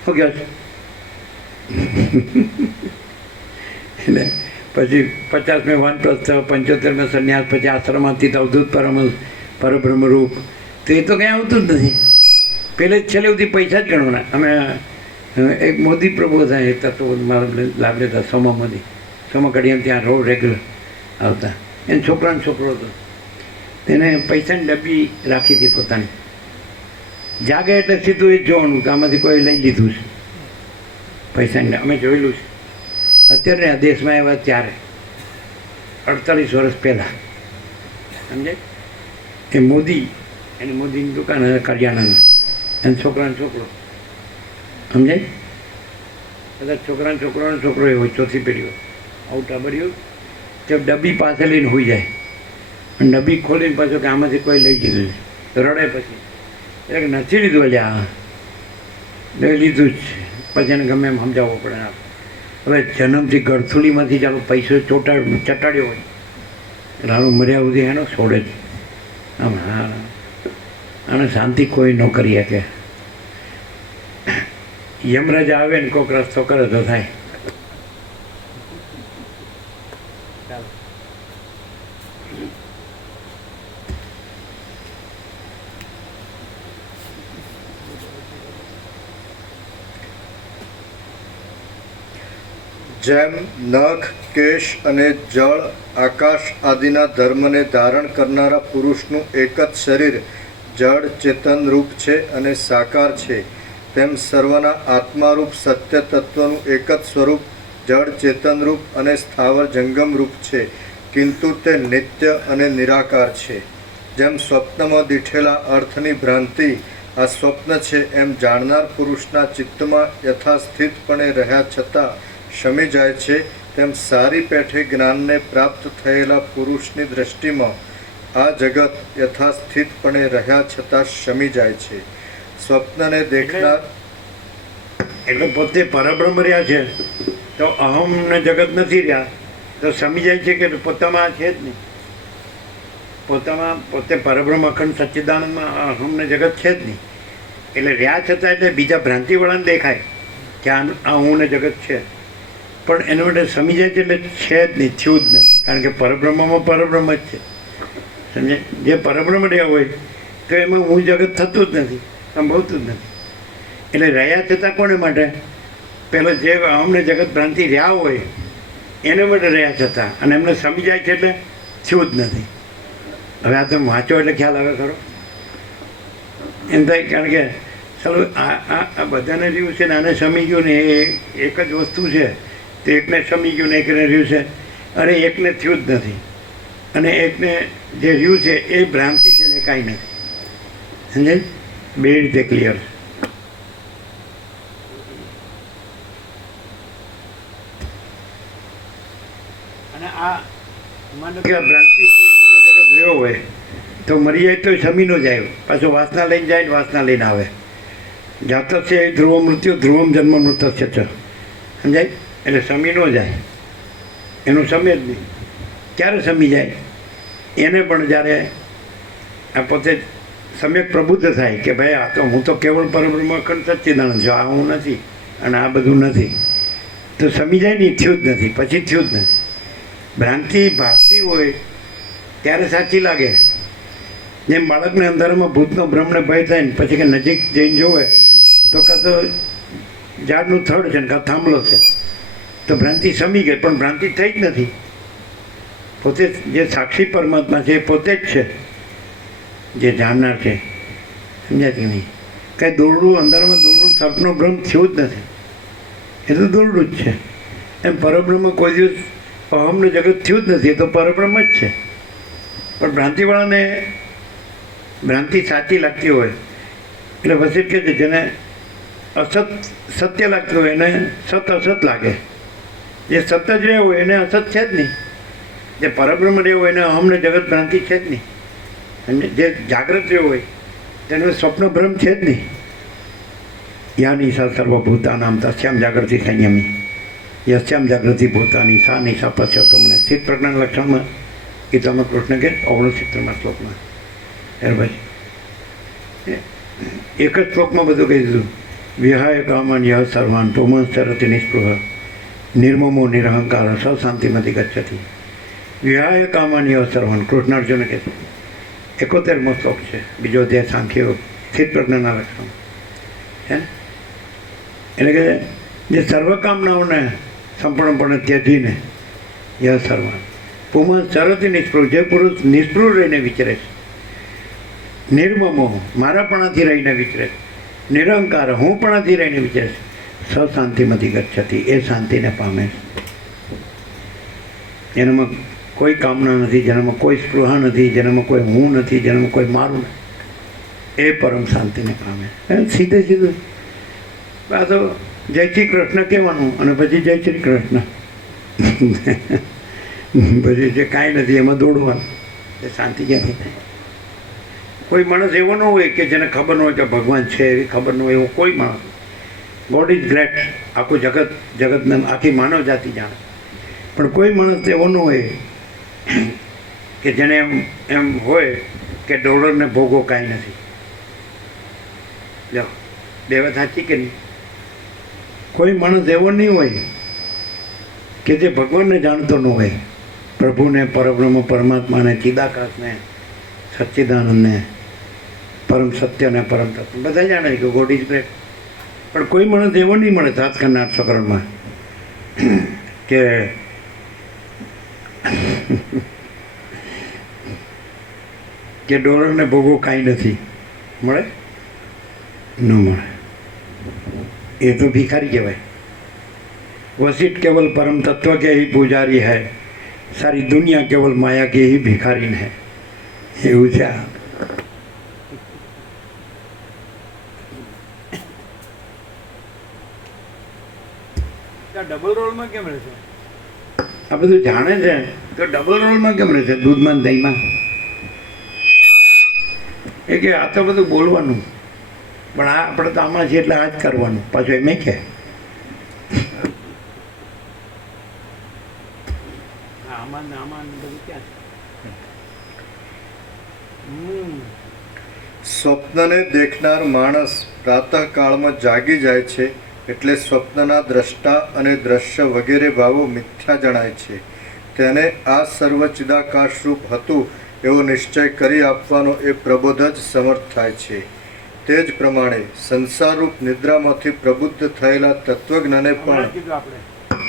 શું કહેવાય? એટલે પછી 50 વાનપ્રસ્થ, 75 સંન્યાસ, પછી આશ્રમાથી અવધૂત પરબ્રહ્મરૂપ. તો એ તો કંઈ આવતું જ નથી. પહેલે જ છેલ્લે સુધી પૈસા જ ગણવાના. અમે એક મોદી પ્રભુ હતા, એ તત્વ મારા લાભ લેતા, સોમા મોદી. સોમા કડિયામ ત્યાં રોજ રેગ્યુલર આવતા. એને છોકરાનો છોકરો હતો, એને પૈસાની ડબ્બી રાખી હતી પોતાની. જાગે એટલે સીધું એ જ જોવાનું કે આમાંથી કોઈ લઈ લીધું છે પૈસાની. અમે જોયેલું છે. અત્યારે આ દેશમાં આવ્યા ત્યારે 48 વર્ષ પહેલાં, સમજાય? એ મોદી, એની મોદીની દુકાન હતી કરિયાણાની, એને છોકરાનો છોકરો, સમજાય? કદાચ છોકરાનો છોકરો એ હોય, ચોથી પેઢી હોય, આવું ટાબર્યું તે ડબ્બી પાસે લઈને હોઈ જાય, અને ડબ્બી ખોલીને પાછું કે આમાંથી કોઈ લઈ લીધું છે. રડે પછી એટલે નથી લીધું, એટલે આ લીધું જ. પછી એને ગમે એમ સમજાવવું પડે. હવે જન્મથી ગળથુલીમાંથી ચાલો પૈસો ચટાડ્યો હોય એટલે આનું મર્યા સુધી એનો છોડે જ. આમ હા, આને શાંતિ કોઈ ન કરી શકે. યમરાજ આવે ને કોઈક રસ્તો કરે તો થાય. ચાલો. જેમ નખ, કેશ અને જળ, આકાશ આદિના ધર્મને ધારણ કરનારા પુરુષનું એક જ શરીર જળ ચેતન રૂપ છે અને સાકાર છે, તેમ સર્વના આત્મારૂપ સત્ય તત્વનું એક જ સ્વરૂપ જળ ચેતન રૂપ અને સ્થાવર જંગમ રૂપ છે, કિંતુ તે નિત્ય અને નિરાકાર છે. જેમ સ્વપ્નમાં દીઠેલા અર્થની ભ્રાંતિ આ સ્વપ્ન છે, એમ જાણનાર પુરુષના ચિત્તમાં યથાસ્થિતપણે રહ્યા છતાં શમી જાય છે, તેમ સારી પેઠે જ્ઞાનને પ્રાપ્ત થયેલા પુરુષની દૃષ્ટિમાં આ જગત યથાસ્થિતપણે રહ્યા છતાં શમી જાય છે. સ્વપ્નને દેખનાર એટલે પોતે પરબ્રહ્મ રહ્યા છે તો અહમને જગત નથી રહ્યા, તો સમજી જાય છે કે પોતામાં છે જ નહીં. પોતામાં પોતે પરબ્રહ્મ અખંડ સચ્ચિદાનંદમાં અહમને જગત છે જ નહીં. એટલે રહ્યા છતાં એટલે બીજા ભ્રાંતિવાળાને દેખાય કે આ હું ને જગત છે, પણ એના માટે સમજી જાય છે એટલે છે જ નહીં, થયું જ નથી. કારણ કે પરબ્રહ્મમાં પરબ્રહ્મ જ છે, સમજે? જે પરબ્રહ્મ રહ્યા હોય તો એમાં હું જગત થતું જ નથી, સંભવતું જ નથી. એટલે રહ્યા છતાં કોને માટે? પેલો જે અમને જગત ભ્રાંતિ રહ્યા હોય એને માટે રહ્યા છતાં, અને એમને સમજી જાય છે એટલે થયું જ નથી. હવે આ તમે વાંચો એટલે ખ્યાલ આવે ખરો એમ થાય. કારણ કે ચાલો આ બધાને રહ્યું છે ને આને સમી ગયું ને એ એક જ વસ્તુ છે, તો એકને સમી ગયું ને એકને રહ્યું છે, અરે એકને થયું જ નથી, અને એકને જે રહ્યું છે એ ભ્રાંતિ છે ને કાંઈ નથી. સમજાય? બે રીતે ક્લિયર છે. અને આ માનો કે આ ભ્રાંતિથી એનો જગત રહ્યો હોય તો મરી જાય તો સમી ન જાય, પાછો વાસના લઈને જાય ને વાસના લઈને આવે. જાતસ્ય ધ્રુવ મૃત્યુ ધ્રુવમ જન્મ મૃતસ્ય છે, સમજાય? એટલે સમી ન જાય, એનું સમે જ નહીં. ક્યારે સમી જાય? એને પણ જ્યારે આ પોતે સમ્યક પ્રબુદ્ધ થાય કે ભાઈ આ તો હું તો કેવળ પરબ્રહ્મ અખંડ સચ્ચિદાનંદ છું, આ હું નથી અને આ બધું નથી, તો સમી જાય નહીં, થયું જ નથી, પછી થયું જ નથી. ભ્રાંતિ ભાસતી હોય ત્યારે સાચી લાગે. જેમ બાળકને અંધારામાં ભૂતનો ભ્રમને ભય થાય ને પછી કે નજીક જઈને જોવે તો કાં તો ઝાડનું થડ છે ને કાં થાંભલો છે, તો ભ્રાંતિ સમી ગઈ, પણ ભ્રાંતિ થઈ જ નથી. પોતે જે સાક્ષી પરમાત્મા છે એ પોતે જ છે, જે જાણનાર છે, સમજાય કે નહીં? કાંઈ દોરડું અંધારામાં દોરડું સર્પનો ભ્રમ થયું જ નથી, એ તો દોરડું જ છે. એમ પરબ્રહ્મ કોઈ દિવસ અહમનું જગત થયું જ નથી, એ તો પરબ્રહ્મ જ છે. પણ ભ્રાંતિવાળાને ભ્રાંતિ સાચી લાગતી હોય એટલે વસીટ કહે છે જેને અસત સત્ય લાગતું હોય એને સત અસત લાગે. જે સત જ રહ્યો હોય એને અસત છે જ નહીં, જે પરબ્રહ્મ રહ્યો હોય એને અહમને જગત ભ્રાંતિ છે જ નહીં. અને જે જાગ્રત રહ્યો હોય તેનું સ્વપ્ન ભ્રમ છે જ નહીં. યા નિશા સર્વભૂતાનામ તસ્યામ જાગૃતિ સંયમી યસ્યામ જાગૃતિ ભૂતાની સા નિશા પશ્યતો મને સ્થિત પ્રજ્ઞાના લક્ષણમાં ગીતામાં કૃષ્ણ કે 69માં શ્લોકમાં. ત્યાર પછી એક જ શ્લોકમાં બધું કહી દીધું. વિહાય કામાન યહ સર્વાન પુમંસરતિ નિસ્પૃહ નિર્મમો નિરહંકાર સ શાંતિમતી ગચ્છતિ. વિહાય કામાન યહ સર્વાન કૃષ્ણાર્જુન કહે છે. 71મો શ્લોક છે, બીજો અધ્યાય સાંખ્યો સ્થિત પ્રજ્ઞાના લક્ષણો છે ને. એટલે કે જે સર્વકામનાઓને સંપૂર્ણપણે ત્યજીને યહ સર્વાન પુમંસ ચરતી નિષ્પૃહ, જે પુરુષ નિષ્પૃહ રહીને વિચરે છે, નિર્મમો મારાપણાથી રહીને વિચરે છે, નિરંકાર હુંપણાથી રહીને વિચરે છે, સ શાંતિમતી ગચ્છતિ, એ શાંતિને પામે છે. એનામાં કોઈ કામના નથી, જેનામાં કોઈ સ્પૃહા નથી, જેનામાં કોઈ હું નથી, જેનામાં કોઈ મારું નથી, એ પરમ શાંતિને પામે. સીધે સીધું આ તો જય શ્રી કૃષ્ણ કહેવાનું અને પછી જય શ્રી કૃષ્ણ, પછી જે કાંઈ નથી એમાં દોડવાનું, એ શાંતિ ક્યાંથી થાય? કોઈ માણસ એવો ન હોય કે જેને ખબર ન હોય કે ભગવાન છે, એવી ખબર ન હોય એવો કોઈ માણસ. ગોડ ઇઝ ગ્રેટ, આખું જગતને આખી માનવ જાતિ જાણે, પણ કોઈ માણસ એવો ન હોય કે જેને એમ હોય કે ડોલરને ભોગવો કાંઈ નથી. જો બે વાત સાચી કે નહીં? કોઈ માણસ એવો નહીં હોય કે જે ભગવાનને જાણતો ન હોય, પ્રભુને, પરબ્રહ્મ પરમાત્માને, ચિદાકાશને, સચ્ચિદાનંદને, પરમ સત્યને, પરમ તત્વ બધા જાણે કે ગોડ ઇઝ ગ્રેટ. પણ કોઈ માણસ એવો નહીં મળે સાતખંડના 800 કરોડમાં કે ડોલરને ભોગવો કાંઈ નથી. મળે? ન મળે. એ તો ભિખારી કહેવાય. વસિષ્ઠ કેવલ પરમ તત્વ કે ही पुजारी है, सारी दुनिया केवल माया के ही भिखारीन है. એવું છે. ડબલ રોલમાં કેમ રહેશે? આ બધું જાણે છે તો ડબલ રોલમાં કેમ રહેશે? દૂધમાં દહીંમાં. એ કે આ તો બધું બોલવાનું, પણ આ આપણે તો આમાં છે એટલે આ જ કરવાનું. પાછું એમ કે સ્વપ્નને દેખનાર માણસ પ્રાતઃકાળમાં જાગી જાય છે એટલે સ્વપ્નના દ્રષ્ટા અને દ્રશ્ય વગેરે ભાવો મિથ્યા જણાય છે. તેને આ સર્વ ચિદાકાશરૂપ હતું એવો નિશ્ચય કરી આપવાનો એ પ્રબોધ જ સમર્થ થાય છે. તે જ પ્રમાણે સંસારરૂપ નિદ્રામાંથી પ્રબુદ્ધ થયેલા તત્વજ્ઞાને પણ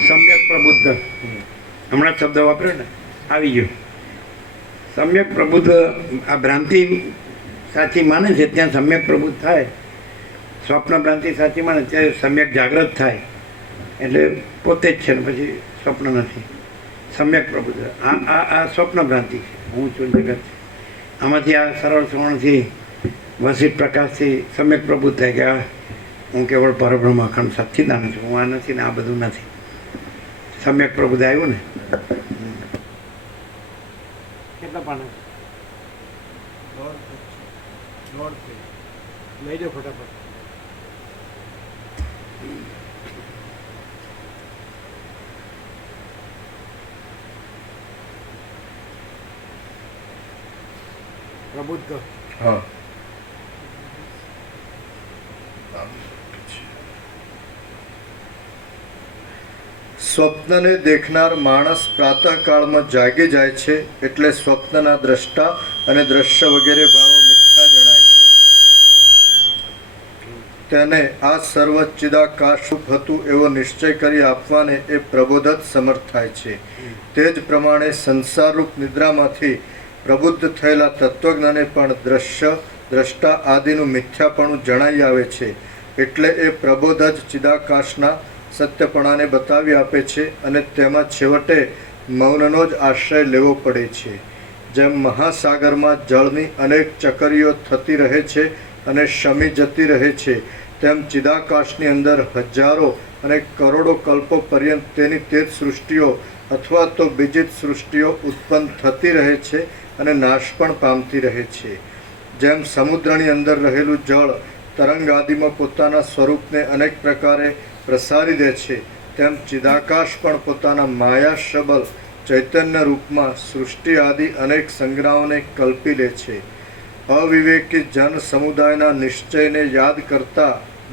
સમ્યક પ્રબુદ્ધ, હમણાં શબ્દ વાપર્યો ને, આવી ગયો. સમ્યક પ્રબુદ્ધ, આ ભ્રાંતિ સાચી માને છે ત્યાં સમ્યક પ્રબુદ્ધ થાય. સ્વપ્ન ભ્રાંતિ સાચી માને ત્યારે સમ્યક જાગ્રત થાય, એટલે પોતે જ છે ને પછી સ્વપ્ન નથી. સમ્યક પ્રબુદ્ધ આ સ્વપ્ન ભ્રાંતિ છે, હું છું જગત છે. આમાંથી આ સરળ શ્રવણથી વસિષ્ઠ પ્રકાશથી સમ્યક પ્રબુદ્ધ થાય કે આ હું કેવળ પરબ્રહ્મ અખંડ સચ્ચિદાનંદ છું, હું આ નથી ને આ બધું નથી. સમ્યક પ્રબુદ્ધ આવ્યું ને. કેટલા પાના છે? દોઢ પેજ. લઈ જાઓ ફટાફટ. પ્રબુદ્ધ. હા. સ્વપ્નને દેખનાર માણસ પ્રાતઃકાળમાં જાગી જાય છે એટલે સ્વપ્નના દ્રષ્ટા અને દ્રશ્ય વગેરે ભાવો મિથ્યા જણાય છે. તેને આ સર્વ ચિદાકાશરૂપ હતું એવો નિશ્ચય કરી આપવાને એ પ્રબોધ જ સમર્થ થાય છે. તે જ પ્રમાણે સંસારરૂપ નિદ્રામાંથી પ્રબુદ્ધ થયેલા તત્વજ્ઞાને પણ દ્રશ્ય દ્રષ્ટા આદિનું મિથ્યાપણું જણાઈ આવે છે. એટલે એ પ્રબોધ જ ચિદાકાશના સત્યપણાને બતાવી આપે છે અને તેમાં છેવટે મૌનનો જ આશ્રય લેવો પડે છે. જેમ મહાસાગરમાં જળની અનેક ચકરીઓ થતી રહે છે અને શમી જતી રહે છે, તેમ ચિદાકાશની અંદર હજારો અને કરોડો કલ્પો પર્યંત તેની તે જ સૃષ્ટિઓ અથવા તો બીજી જ સૃષ્ટિઓ ઉત્પન્ન થતી રહે છે અને નાશ પણ પામતી રહે છે. જેમ સમુદ્રની અંદર રહેલું જળ તરંગ આદિમાં પોતાના સ્વરૂપને અનેક પ્રકારે પ્રસારી દે છે, તેમ ચિદાકાશ પણ પોતાના માયા શબલ ચૈતન્ય રૂપમાં સૃષ્ટિ આદિ અનેક સંગ્રહોને કલ્પી લે છે. અવિવેકી જન સમુદાયના નિશ્ચયને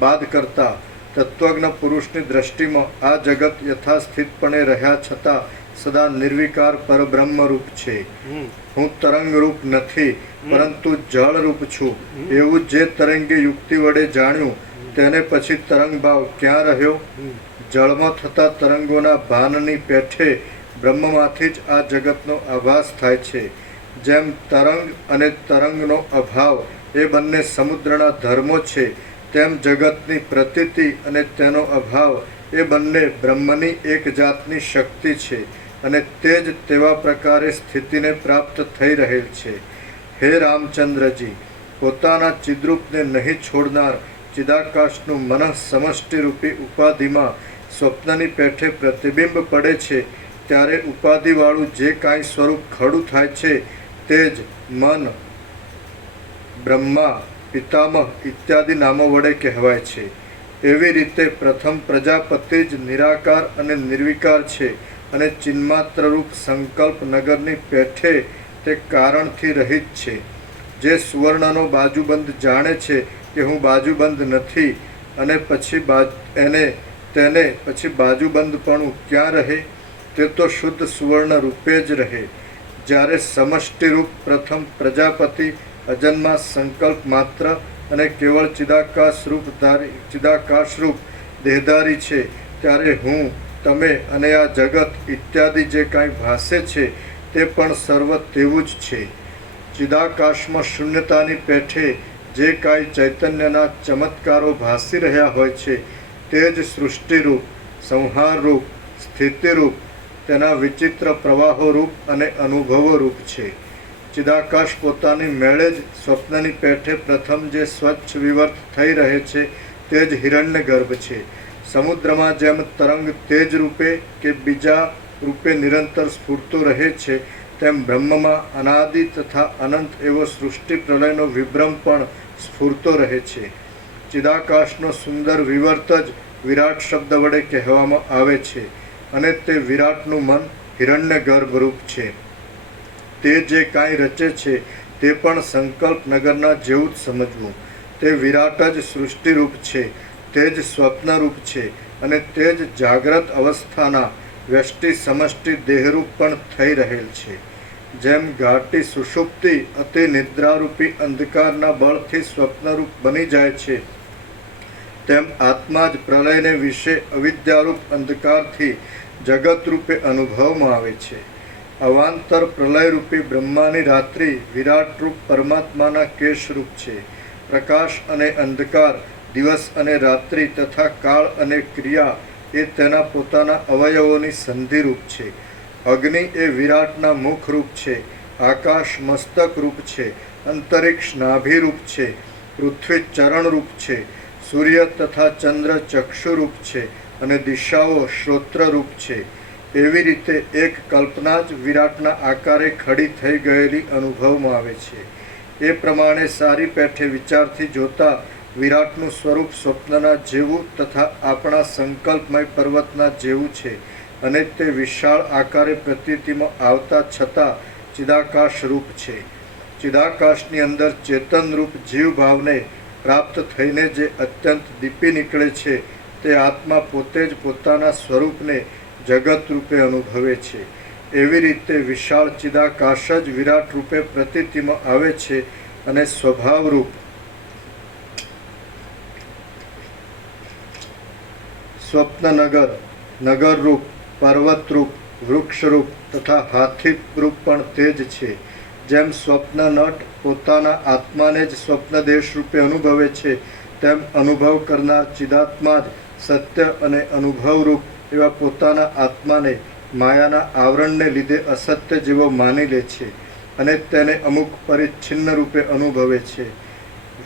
બાદ કરતા તત્વજ્ઞ પુરુષની દ્રષ્ટિમાં આ જગત યથાસ્થિતપણે રહ્યા છતાં સદા નિર્વિકાર પરબ્રહ્મરૂપ છે. હું તરંગરૂપ નથી પરંતુ જળરૂપ છું એવું જે તરંગે યુક્તિ વડે જાણ્યું તેને પછી તરંગ ભાવ ક્યાં રહ્યો? જળમાં થતા તરંગોના ભાનની પેઠે બ્રહ્મમાંથી જ આ જગતનો આભાસ થાય છે. જેમ તરંગ અને તરંગનો અભાવ એ બંને સમુદ્રના ધર્મો છે, તેમ જગતની પ્રતીતિ અને તેનો અભાવ એ બંને બ્રહ્મની એક જાતની શક્તિ છે અને તે જ તેવા પ્રકારે સ્થિતિને પ્રાપ્ત થઈ રહેલ છે. હે રામચંદ્રજી, પોતાના ચિદ્રૂપને નહીં છોડનાર ચિદાકાશનું મનઃ સમષ્ટિરૂપી ઉપાધિમાં સ્વપ્નની પેઠે પ્રતિબિંબ પડે છે ત્યારે ઉપાધિવાળું જે કાંઈ સ્વરૂપ ખડું થાય છે તે જ મન, બ્રહ્મા, પિતામહ ઇત્યાદિ નામો વડે કહેવાય છે. એવી રીતે પ્રથમ પ્રજાપતિ જ નિરાકાર અને નિર્વિકાર છે અને ચિન્માત્રરૂપ સંકલ્પ નગરની પેઠે તે કારણથી રહિત છે. જે સુવર્ણનો બાજુબંધ જાણે છે કે હું બાજુબંધ નથી અને તેને પછી બાજુબંધપણું ક્યાં રહે? તે તો શુદ્ધ સુવર્ણ રૂપે જ રહે. જ્યારે સમષ્ટિરૂપ પ્રથમ પ્રજાપતિ અજન્મા સંકલ્પ માત્ર અને કેવળ ચિદાકાશરૂપ દેહધારી છે, ત્યારે હું, તમે અને આ જગત ઇત્યાદિ જે કાંઈ ભાસે છે તે પણ સર્વ તેવું જ છે. ચિદાકાશમાં શૂન્યતાની પેઠે જે કાંઈ ચૈતન્યના ચમત્કારો ભાસી રહ્યા હોય છે તે જ સૃષ્ટિરૂપ, સંહારરૂપ, સ્થિતિરૂપ, તેના વિચિત્ર પ્રવાહોરૂપ અને અનુભવોરૂપ છે. ચિદાકાશ પોતાની મેળે જ સ્વપ્નની પેઠે પ્રથમ જે સ્વચ્છ વિવર્ત થઈ રહે છે તે જ હિરણ્ય ગર્ભ છે. સમુદ્રમાં જેમ તરંગ તેજ રૂપે કે બીજા રૂપે નિરંતર સ્ફૂરતો રહે છે, તેમ બ્રહ્મમાં અનાદિ તથા અનંત એવો સૃષ્ટિ પ્રલયનો વિભ્રમ પણ સ્ફૂરતો રહે છે. ચિદાકાશનો સુંદર વિવર્ત જ વિરાટ શબ્દ વડે કહેવામાં આવે છે અને તે વિરાટનું મન હિરણ્ય ગર્ભરૂપ છે. તે જે કાંઈ રચે છે તે પણ સંકલ્પ નગરના જેવું જ સમજવું. તે વિરાટ જ સૃષ્ટિરૂપ છે, તે જ સ્વપ્નરૂપ છે અને તે જ જાગ્રત અવસ્થાના વ્યષ્ટિ સમષ્ટિ દેહરૂપ પણ થઈ રહેલ છે. જેમ ઘાટી સુષુપ્તિ અતિ નિદ્રારૂપી અંધકારના બળથી સ્વપ્નરૂપ બની જાય છે, તેમ આત્મા જ પ્રલયને વિશે અવિદ્યારૂપ અંધકારથી જગતરૂપે અનુભવમાં આવે છે. અવાંતર પ્રલયરૂપી બ્રહ્માની રાત્રિ વિરાટરૂપ પરમાત્માના કેશરૂપ છે. પ્રકાશ અને અંધકાર, દિવસ અને રાત્રિ તથા કાળ અને ક્રિયા એ તેના પોતાના અવયવોની સંધિરૂપ છે. અગ્નિ એ વિરાટના મુખરૂપ છે, આકાશ મસ્તકરૂપ છે, અંતરિક્ષ નાભિરૂપ છે, પૃથ્વી ચરણરૂપ છે, સૂર્ય તથા ચંદ્ર ચક્ષુરૂપ છે અને દિશાઓ શ્રોત્રરૂપ છે. એવી રીતે એક કલ્પના જ વિરાટના આકારે ખડી થઈ ગયેલી અનુભવમાં આવે છે. એ પ્રમાણે સારી પેઠે વિચારથી જોતા વિરાટનું સ્વરૂપ સ્વપ્નના જેવું તથા આપણા સંકલ્પમય પર્વતના જેવું છે અને તે વિશાળ આકારે પ્રતીતિમાં આવતા છતાં ચિદાકાશ રૂપ છે. ચિદાકાશની અંદર ચેતનરૂપ જીવભાવને પ્રાપ્ત થઈને જે અત્યંત દીપી નીકળે છે તે આત્મા પોતે જ પોતાના સ્વરૂપને જગત રૂપે અનુભવે છે. એવી રીતે વિશાળ ચિદાકાશ જ વિરાટ રૂપે પ્રતીતિમાં આવે છે અને સ્વભાવરૂપ સ્વપ્નનગર, નગરરૂપ, પર્વતરૂપ, વૃક્ષરૂપ તથા હાથીરૂપ પણ તે જ છે. જેમ સ્વપ્ન નટ પોતાના આત્માને જ સ્વપ્નદેશ રૂપે અનુભવે છે તેમ અનુભવ કરનાર ચિદાત્મા જ સત્ય અને અનુભવરૂપ એવા પોતાના આત્માને માયાના આવરણને લીધે અસત્ય જેવો માની લે છે અને તેને અમુક પરિચ્છિન્ન રૂપે અનુભવે છે.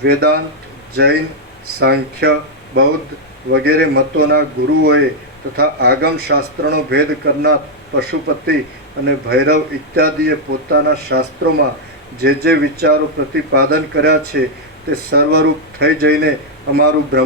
વેદાંત, જૈન, સાંખ્ય, બૌદ્ધ વગેરે મતોના ગુરુઓએ તથા આગમશાસ્ત્રનો ભેદ કરનાર પશુપતિ અને ભૈરવ ઇત્યાદિએ પોતાના શાસ્ત્રોમાં જે જે વિચારો પ્રતિપાદન કર્યા છે તે સર્વરૂપ થઈ જઈને અમારું બ્રહ્મ